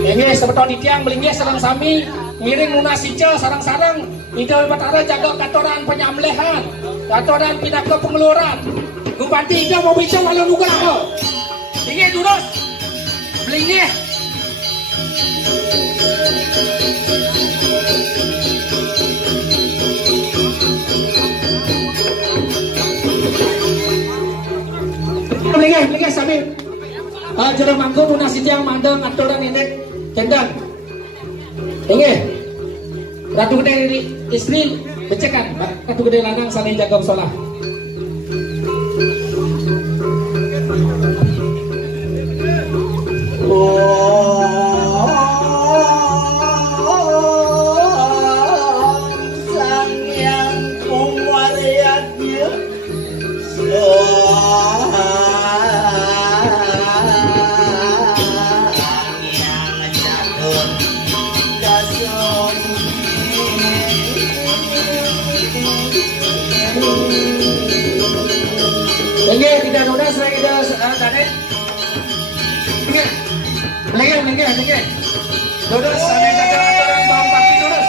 Ini sebetul ditiang belingnya sarang sami miring munasica sarang-sarang ida betara jaga katoran penyambelehan katoran pinaka pengeluaran Bupati ida mau bicara walau nuga aku ini durus belingnya Belingnya sambil jero mangko munasi tiang mandang aturan ini kendang ini ratu gede istri becekan ratu gede lanang sana jaga sholat Sang yang kumariatnya Lagi tidak lunas lagi dah tadi. Lagi. Lunas sana jaga aturan bawang bakti lunas.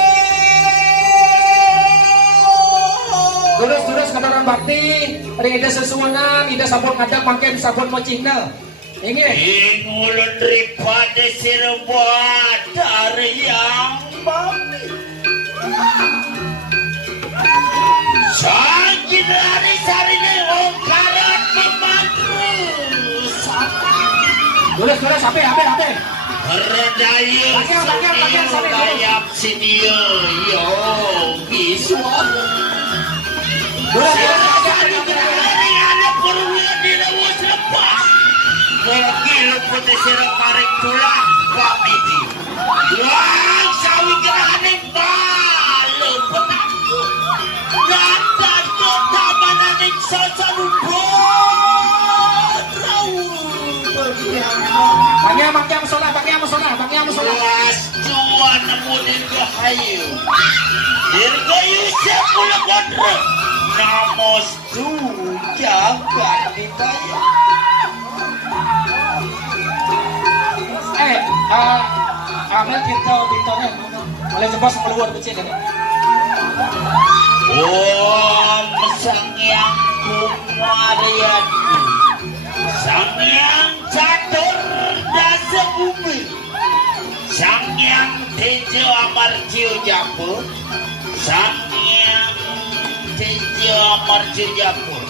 Lunas kadaran bakti. Hari ada sesuanan, ida sabun kadang makin sabun macina. Ingat. Ingulun daripada serbuat dari yang bakti. Sakit dari sarine ongkaran pemadrus. Lunas sampai. Berdaya siniu dayap siniu yo biswa. Jadi ada perluan di lawas lepas. Gokil putih serap karek tulah komiti. Wang sawi gerahane balon petakut. Lantas kota mananing sasalubon. Bangnya musola. Luas cuan nemunin gahayu. Dirgayu sepuluh kodro. Namos tu jaga ditanya. Amel kita bintangnya. Oleh jebas keluar becek kan. Sang yang kumarian. Sang yang catur dasa bumi. Sang yang tejo amarcio japur. Sang yang tejo amarcio japur.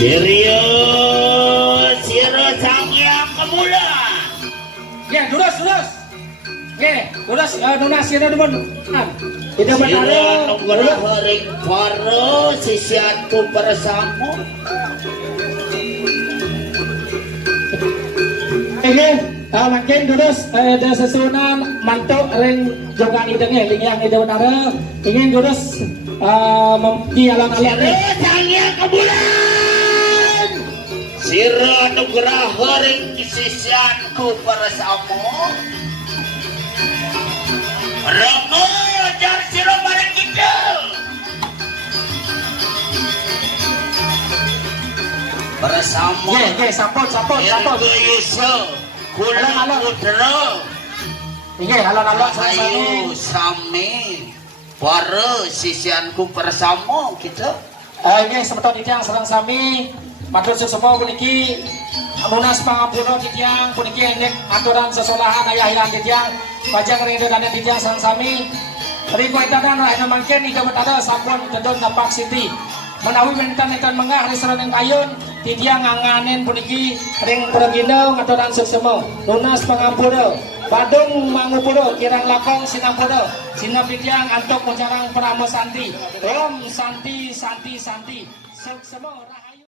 Serius sang yang kemula. Ya, duras. Dunas sira demen. Tidak benar. Nunggu hari paro sisiatku bersama. Makin duras ada sesunan mantuk ring jogan idengnya yang ida benar. Ingin duras di alang-alang. Sang yang kebulan. Sira nugrah ring sisiatku bersama. Romo jar sira bareng kidul. Bersama Sampun. Yeso kula putra Inggih, alon-alon Ayo sami. sami para sisianku bersama kita. Inggih semeton titiang sareng sami. Matur sesemua puniki munas pangapura titiang puniki endek aturan sesolahan ayah hilang titiang pajang ring dan titiang sareng sami. Riko itanan rakyat mangken ika betada sampun tedon napak siti. Menawi mentan ikan mengah hari sereneng kayun titiang nganganen puniki ring pergino ngaturan sesemo munas pangapura Badung Mangupuro kirang lakong Sinampuro Sinapitiang antok mencarang Pramo Santi Om Santi Suk semua